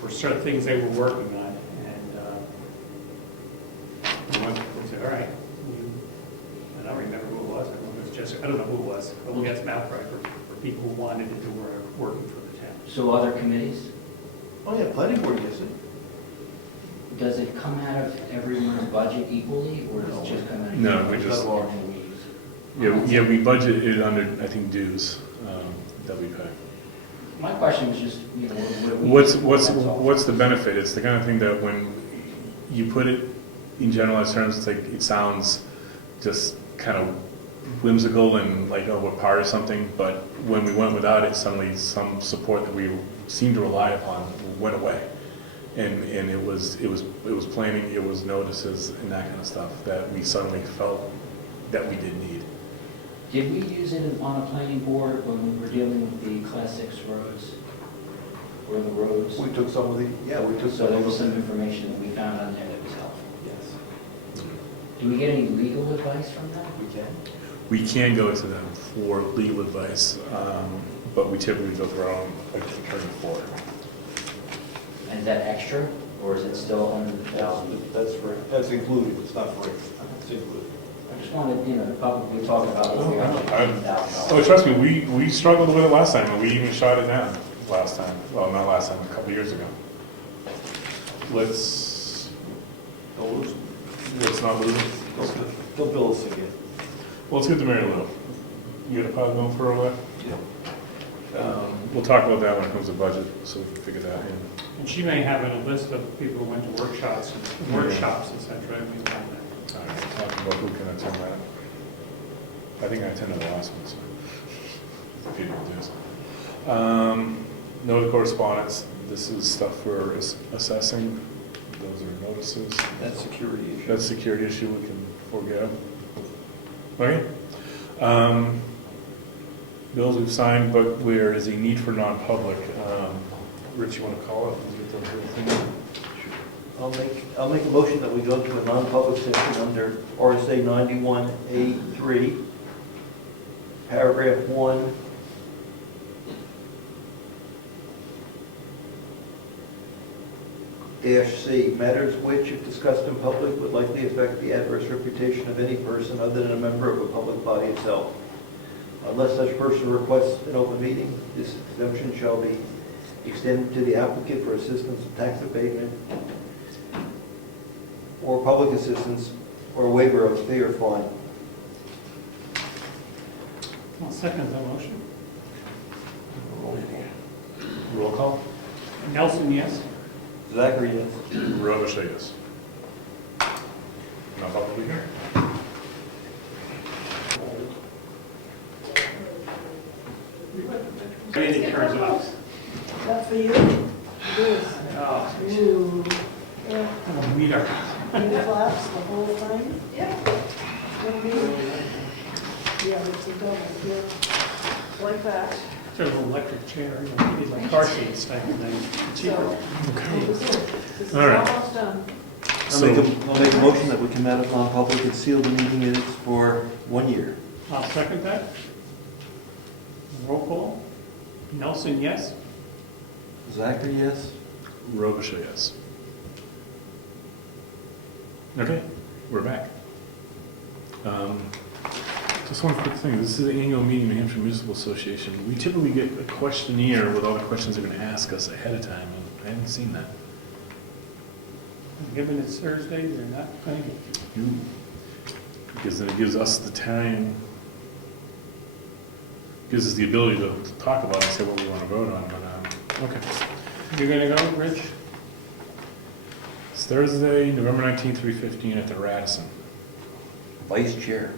for certain things they were working on, and we said, all right, I don't remember who it was, I don't know if it was Jessica, I don't know who it was, but we had some outcry for people who wanted it to work, working for the town. So other committees, Oh, yeah, planning board gets it. does it come out of everyone's budget equally, or does it just come out of? No, yours? we just- And we use it? Yeah, we budget it under, I think, dues that we pay. My question was just, what do we use it for? That's all. What's the benefit? It's the kind of thing that when you put it in generalized terms, it's like, it sounds just kind of whimsical and like, oh, we're part of something, but when we went without it, suddenly some support that we seemed to rely upon went away. And it was planning, it was notices and that kind of stuff that we suddenly felt that we did need. Did we use it on a planning board when we were dealing with the Class 6 roads, or the roads? We took some of the, we took So some there of was some the. information that we found on there that was helpful. Yes, Do we get any legal advice from them? we can. We can go to them for legal advice, but we typically go through our own attorney for it. And is that extra, or is it still under the thousand? That's free. That's included, it's not free. It's included. I just wanted, the public, we talk about what we are, $15,000. Oh, trust me, we struggled with it last time, and we even shot it down last time. Well, not last time, a couple years ago. Let's Don't lose, Let's not lose it. don't bill us again. Well, let's get to Mary Lou. You got a pile going for a while? Yeah. We'll talk about that when it comes to budget, so we can figure that in. And she may have a list of people who went to workshops, et cetera. We know that. All right, talking about who can attend that. I think I attended the last one, so. If you don't do so. No correspondence. This is stuff for assessing. Those are notices. That's security issue. That's a security issue we can forego. Okay. Bills we've signed, but there is a need for non-public. Rich, you want to call it? I'll make a motion that we go to a non-public session under RSA 91A3, paragraph 1, C, matters which, if discussed in public, would likely affect the adverse reputation of any person other than a member of a public body itself. Unless such person requests an open meeting, this exemption shall be extended to the applicant for assistance in tax abatement or public assistance or waiver of fee or fine. I'll second the motion. Roll call. Nelson, yes? Zachary, yes. Robisheau, yes. Not publicly here. Anything turns it off. Is that for you? It is. Oh, Ooh. Yeah, I'll meet her. it flaps, the whole thing? Yeah. What do you mean? Yeah, it's a double, yeah. Like that. There's an electric chair, you know, these like car seats type of thing. Cheaper. This is All right. almost done. I'll make a motion that we come out of non-public and seal the meeting minutes for 1 year. I'll second that. Roll call. Nelson, yes? Zachary, yes. Robisheau, yes. Okay, we're back. Just one quick thing. This is the annual meeting of the New Hampshire Municipal Association. We typically get a questionnaire with all the questions they're going to ask us ahead of time, and I haven't seen that. Given it's Thursday, you're not going to. Because then it gives us the time, gives us the ability to talk about it and say what we want to vote on, but, okay. You're going to go, Rich? It's Thursday, November 19th, 3:15 at the Radisson. Vice chair.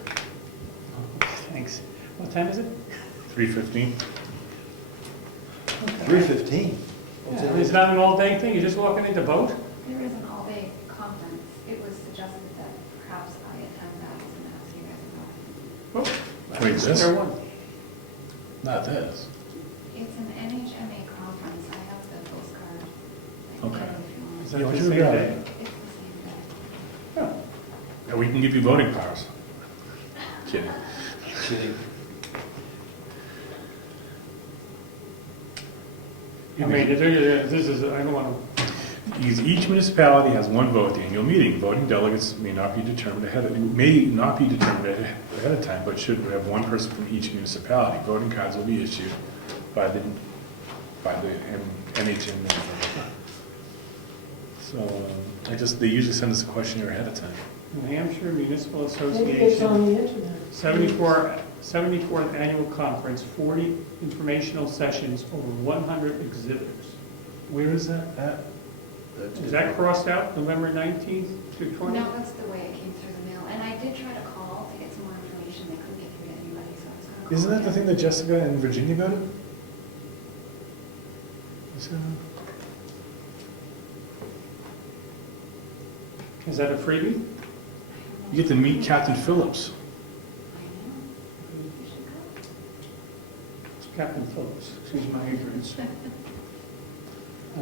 Thanks. What time is it? 3:15? 3:15. It's not an all-day thing, you're just walking in to vote? There is an all-day conference. It was suggested that perhaps I attend that and ask you guys about it. Wait, this? There one. Not this. It's an NHMA conference. I have the postcard. I can Okay. get it if you want. Is that Yeah, the why same don't you grab day? it? It's the same day. Yeah, we can give you voting powers. Kidding. Kidding. I mean, this is, I don't want Each municipality has one vote at the annual meeting. Voting delegates may not be determined ahead of time, but should have one person from each municipality. Voting cards will be issued by the NHMA. So they usually send us a questionnaire ahead of time. New Hampshire Municipal Maybe it's on Association, the internet. 74th Annual Conference, 40 informational sessions, over 100 exhibitors. Where is that at? Is that crossed out, November 19th to 20th? No, that's the way it came through the mail. And I did try to call to get some more information. They couldn't get through to anybody, so I was going to call. Isn't that the again. thing that Jessica and Virginia go to? Is that a freebie? You get to meet Captain Phillips. I know. You should go. It's Captain Phillips, excuse my ignorance. I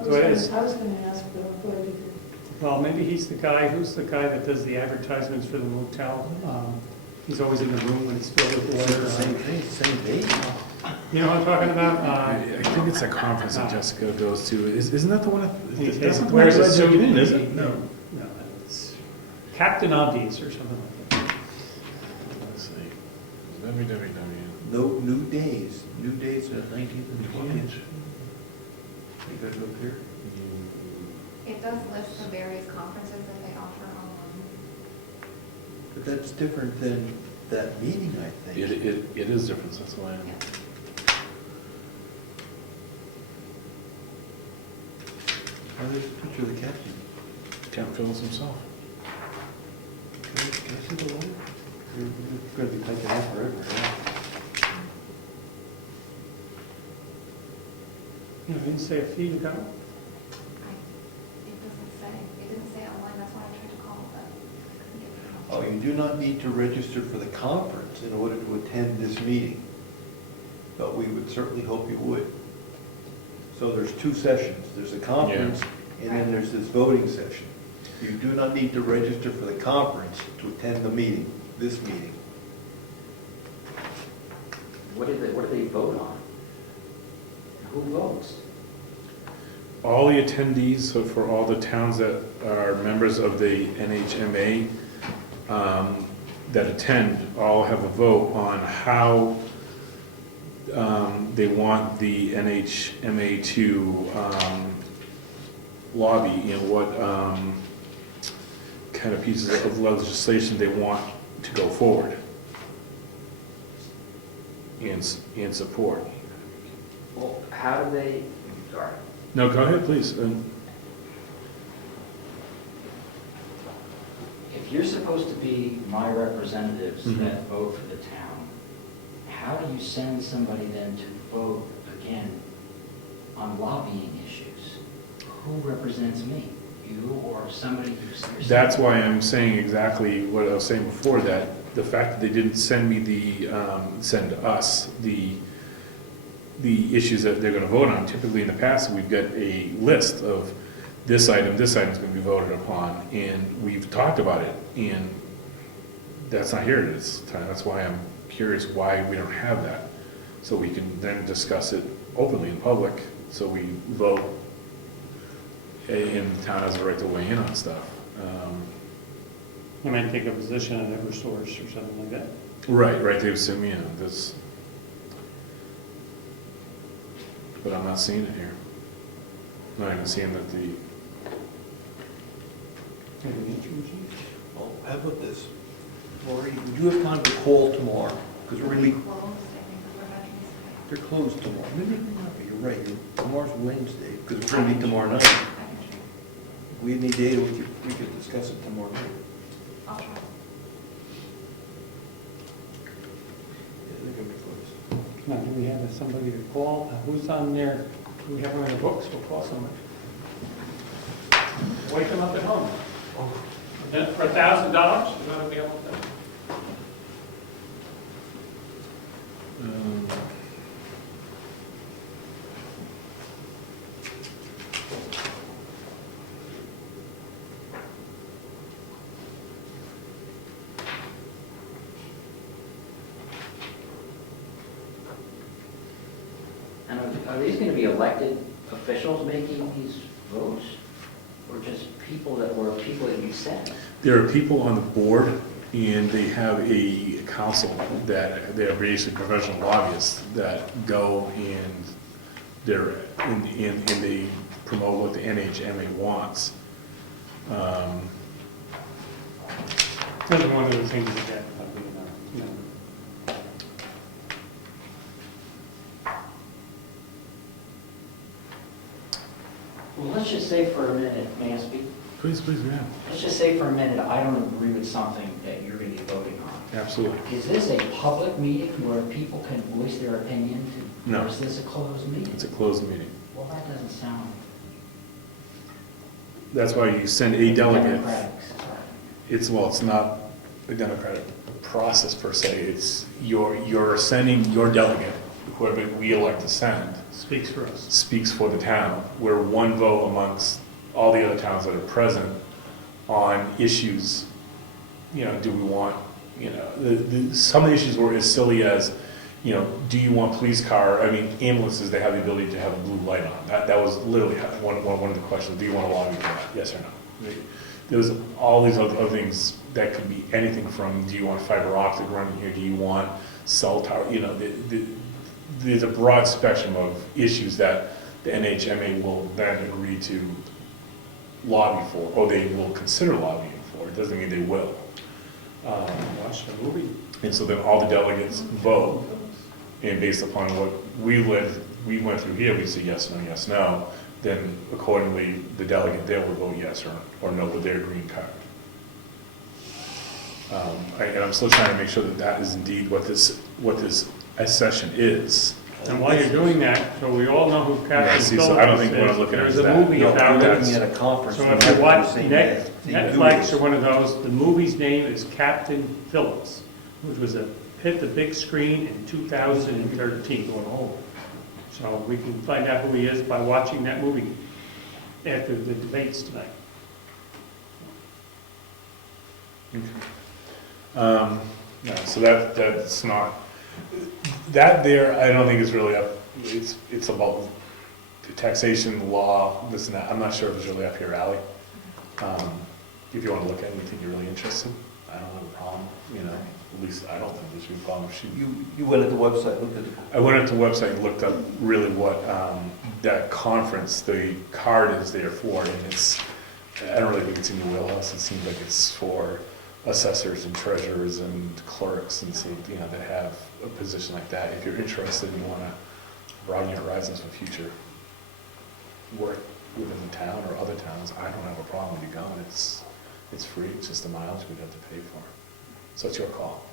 So it is- was gonna ask, but I'm glad you did. Well, maybe he's the guy, who's the guy that does the advertisements for the motel? He's always in the room when it's filled with water. Same thing, same date. You know what I'm talking about? I think it's a conference that Jessica goes to. Isn't that the one? He That's not the one wears a that suit. get in, is it? No, it's Captain Obvious or something like that. Let's see. www. No, new days are 19th and 20th. You gotta go up here. It does list the various conferences that they offer on But that's different than that meeting, I think. It is different, that's why I'm. Oh, there's a picture of the captain. Captain Phillips himself. Can I see the one? You're gonna be taking that forever, yeah. You didn't say a fee to go? It doesn't say, it didn't say online, that's why I tried to call, but I couldn't get Oh, you do not need to register for the conference in order to attend this meeting, but we would certainly hope you would. So there's two sessions, there's a conference, and then there's this voting session. You do not need to register for the conference to attend the meeting, this meeting. What do they vote on? Who votes? All the attendees, so for all the towns that are members of the NHMA that attend, all have a vote on how they want the NHMA to lobby and what kind of pieces of legislation they want to go forward and support. Well, how do they, sorry. No, go ahead, please. If you're supposed to be my representatives Mhm. that vote for the town, how do you send somebody then to vote again on lobbying issues? Who represents me? You or somebody who's... That's why I'm saying exactly what I was saying before, that the fact that they didn't send me send us the issues that they're gonna vote on. Typically in the past, we've got a list of this item's gonna be voted upon, and we've talked about it, and that's not here this time. That's why I'm curious why we don't have that. So we can then discuss it openly in public, so we vote, and the town has a right to weigh in on stuff. You might take a position on Eversource or something like that. Right, they've sent me in this, but I'm not seeing it here. Not even seeing that the, Maybe the interim chief? Well, how about this? Lori, would you have time to call tomorrow? Because we're gonna be, closed, I think, for Veterans Day. they're closed tomorrow. Maybe not, but you're right. Tomorrow's Wednesday, because we're gonna be tomorrow night. I can try. We need data, we could discuss it tomorrow night. I'll try. Yeah, they're gonna be closed. Now, do we have somebody to call? Who's on there? Do we have one in the books? We'll call somebody. Wake them up at home. Then for $1,000, we're going to be able to. And are these going to be elected officials making these votes? Or just people that you sent? there are people on the board, and they have a council that, they're basically professional lobbyists that go and and they promote what the NHMA wants. That's one of the things that, you know. Well, let's just say for a minute, may I speak? Please, yeah, Let's just say for a minute, I don't agree with something that you're going to be voting on. absolutely. Is this a public meeting where people can voice their opinion? No. Or is this a closed meeting? It's a closed meeting. Well, that doesn't sound That's why you send a delegate. democratic. It's not a democratic process per se. It's you're sending your delegate, whoever we elect to send, Speaks for us. speaks for the town. We're one vote amongst all the other towns that are present on issues. You know, do we want, you know, some of the issues were as silly as, you know, do you want police car, ambulances, they have the ability to have a blue light on. That was literally one of the questions. Do you want to lobby for that? Yes or no? There was all these other things that could be anything from, do you want fiber optic running here? Do you want cell tower? You know, there's a broad spectrum of issues that the NHMA will then agree to lobby for, or they will consider lobbying for. It doesn't mean they will. Watch the movie. And so then all the delegates vote, and based upon what we went through here, we say yes, no, then accordingly, the delegate there will vote yes or no with their green card. And I'm still trying to make sure that that is indeed what this session is. And while you're doing that, so we all know who Yeah, Captain see, Phillips so I don't think what I'm is. looking at There's is a that. movie No, about you're it. looking at a conference. So and if you not watch the same day. Netflix or one of those, the movie's name is Captain Phillips, which was hit the big screen in 2013. So we can find out who he is by watching that movie after the debates tonight. No, so that's not, that there, I don't think is really up, it's about the taxation law, this and that, I'm not sure if it's really up your alley. If you want to look at anything you're really interested, I don't have a problem, at least I don't think there should be a problem. You went at the website, looked at the. I went at the website and looked up really what that conference, the card is there for, and I don't really think it's in your wheelhouse. It seems like it's for assessors and treasurers and clerks and so, that have a position like that. If you're interested and you want to broaden your horizons for future work within the town or other towns, I don't have a problem with you going. It's free, it's just the mileage we'd have to pay for. So it's your call.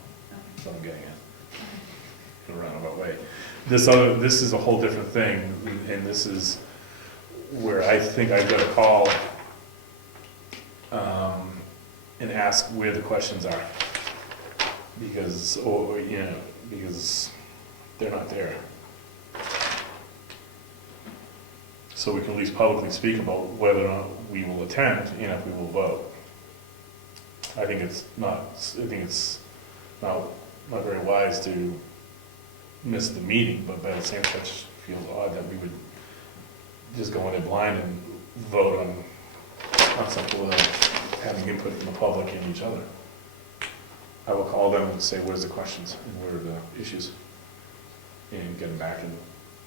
That's what I'm getting at. In a roundabout way. This is a whole different thing, and this is where I think I've got to call and ask where the questions are. Because they're not there. So we can at least publicly speak about whether or not we will attend and if we will vote. I think it's not very wise to miss the meeting, but by the same token, it feels odd that we would just go in it blind and vote on something without having input from the public and each other. I will call them and say, where's the questions and where are the issues? And get them back. And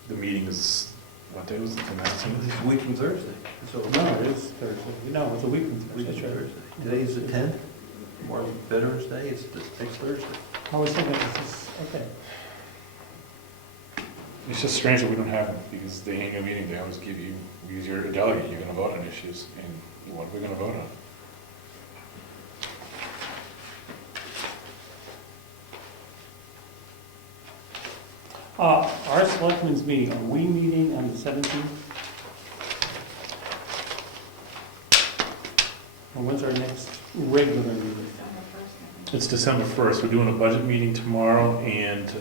the meeting is, what day was it, the 19th? It's a week from Thursday. So No, it is Thursday. No, it's a week from week Thursday. from Thursday. Today's the 10th. Tomorrow's Veterans Day. It's next Thursday. I was thinking, okay. It's just strange that we don't have them, because the annual meeting, they always give you, because you're a delegate, you're gonna vote on issues, and what are we gonna vote on? Our selectmen's meeting, are we meeting on the 17th? Or when's our next regular meeting? It's December 1st, we're doing a budget meeting tomorrow, and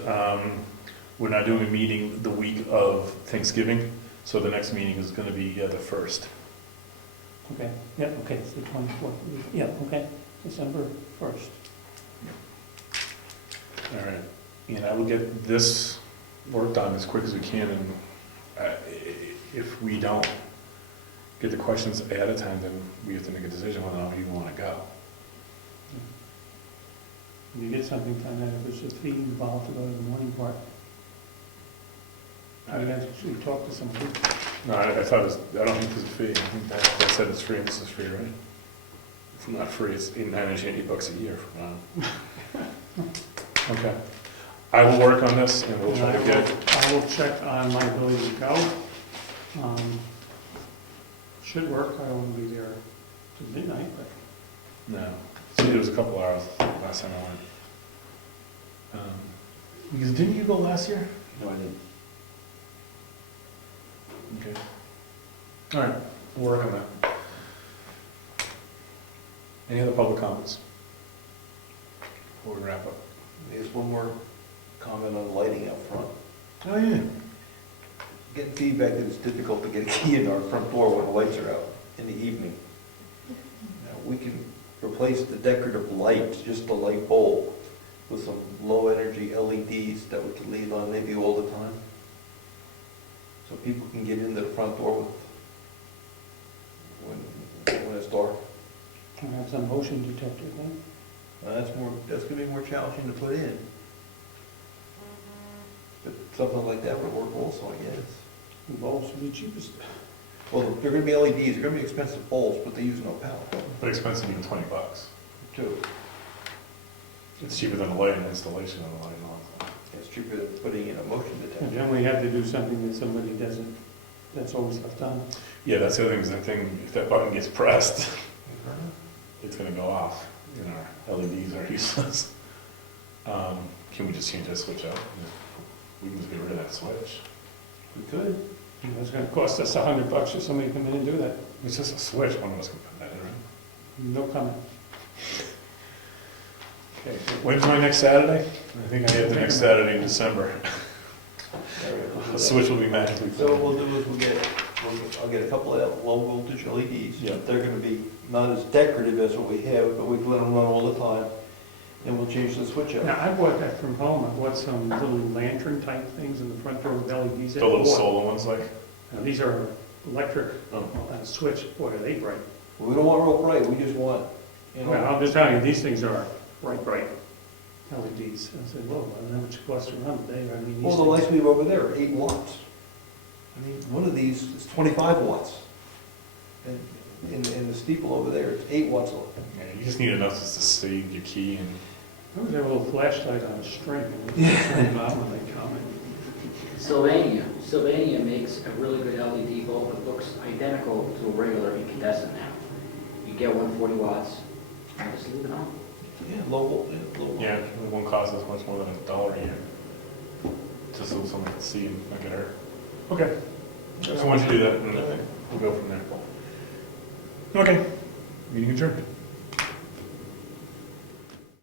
we're not doing a meeting the week of Thanksgiving, so the next meeting is gonna be the 1st. Okay, yeah, okay, it's the 24th. Yeah, okay, December 1st. All right, and I will get this worked on as quick as we can, and if we don't get the questions ahead of time, then we have to make a decision whether or not we even want to go. You get something from that, if there's a fee involved to go to the morning part. I mean, actually talk to somebody. No, I thought I don't think there's a fee. I think that said it's free, and this is free, right? If not free, it's $980 a year from now. Okay. I will work on this, and we'll try to get. I will check on my ability to go. Should work, I won't be there till midnight, but. No, see, it was a couple hours last time I went. Because didn't you go last year? No, I didn't. Okay. All right, we'll work on that. Any other public comments? Before we wrap up. There's one more comment on lighting out front. Oh, yeah. Getting feedback that it's difficult to get a key in our front door when the lights are out in the evening. Now, we can replace the decorative lights, just the light bulb, with some low-energy LEDs that we can leave on maybe all the time. So people can get into the front door when it's dark. I have some motion detector thing. That's gonna be more challenging to put in. But something like that would work also, I guess. The bulbs are the cheapest. Well, they're gonna be LEDs, they're gonna be expensive bulbs, but they use no power, But expensive, even $20. too. It's cheaper than the light and installation of the light and all. It's cheaper than putting in a motion And detector. then we have to do something that somebody doesn't, that's always left done. Yeah, that's the other thing, is that thing, if that button gets pressed, it's gonna go off, and our LEDs are useless. Can we just change that switch out? We can just get rid of that switch. We could. You know, it's gonna cost us $100 if somebody come in and do that. It's just a switch, one of us can put that in. No comment. Okay, when's my next Saturday? I think I have the next Saturday in December. The switch will be magically. So what we'll do is I'll get a couple of low voltage LEDs. Yeah. They're gonna be not as decorative as what we have, but we can let them run all the time. And we'll change the switch Now, out. I bought that from home. I bought some little lantern type things in the front door with LEDs. The little solar ones like? Now, these are electric, Oh. switch. Boy, are they bright. We don't want real bright, we just want, you Well, know, I'm just telling you, these things are bright LEDs. I said, whoa, I don't know how much it costs to run today. I mean, well, these the things- lights we have over there are 8 watts. I mean, one of these is 25 watts. And in the steeple over there, it's 8 watts. Yeah, you just need enough just to save your key and. I was have a little flashlight on a string. And we can turn it on when they come in. Sylvania makes a really good LED bulb that looks identical to a regular incandescent now. You get 140 watts, and just leave it on. Yeah, low. Yeah, it won't cost us much more than $1 a year. Just so somebody can see and not get hurt. Okay, so once you do that, then we'll go from there. Okay, meeting adjourned.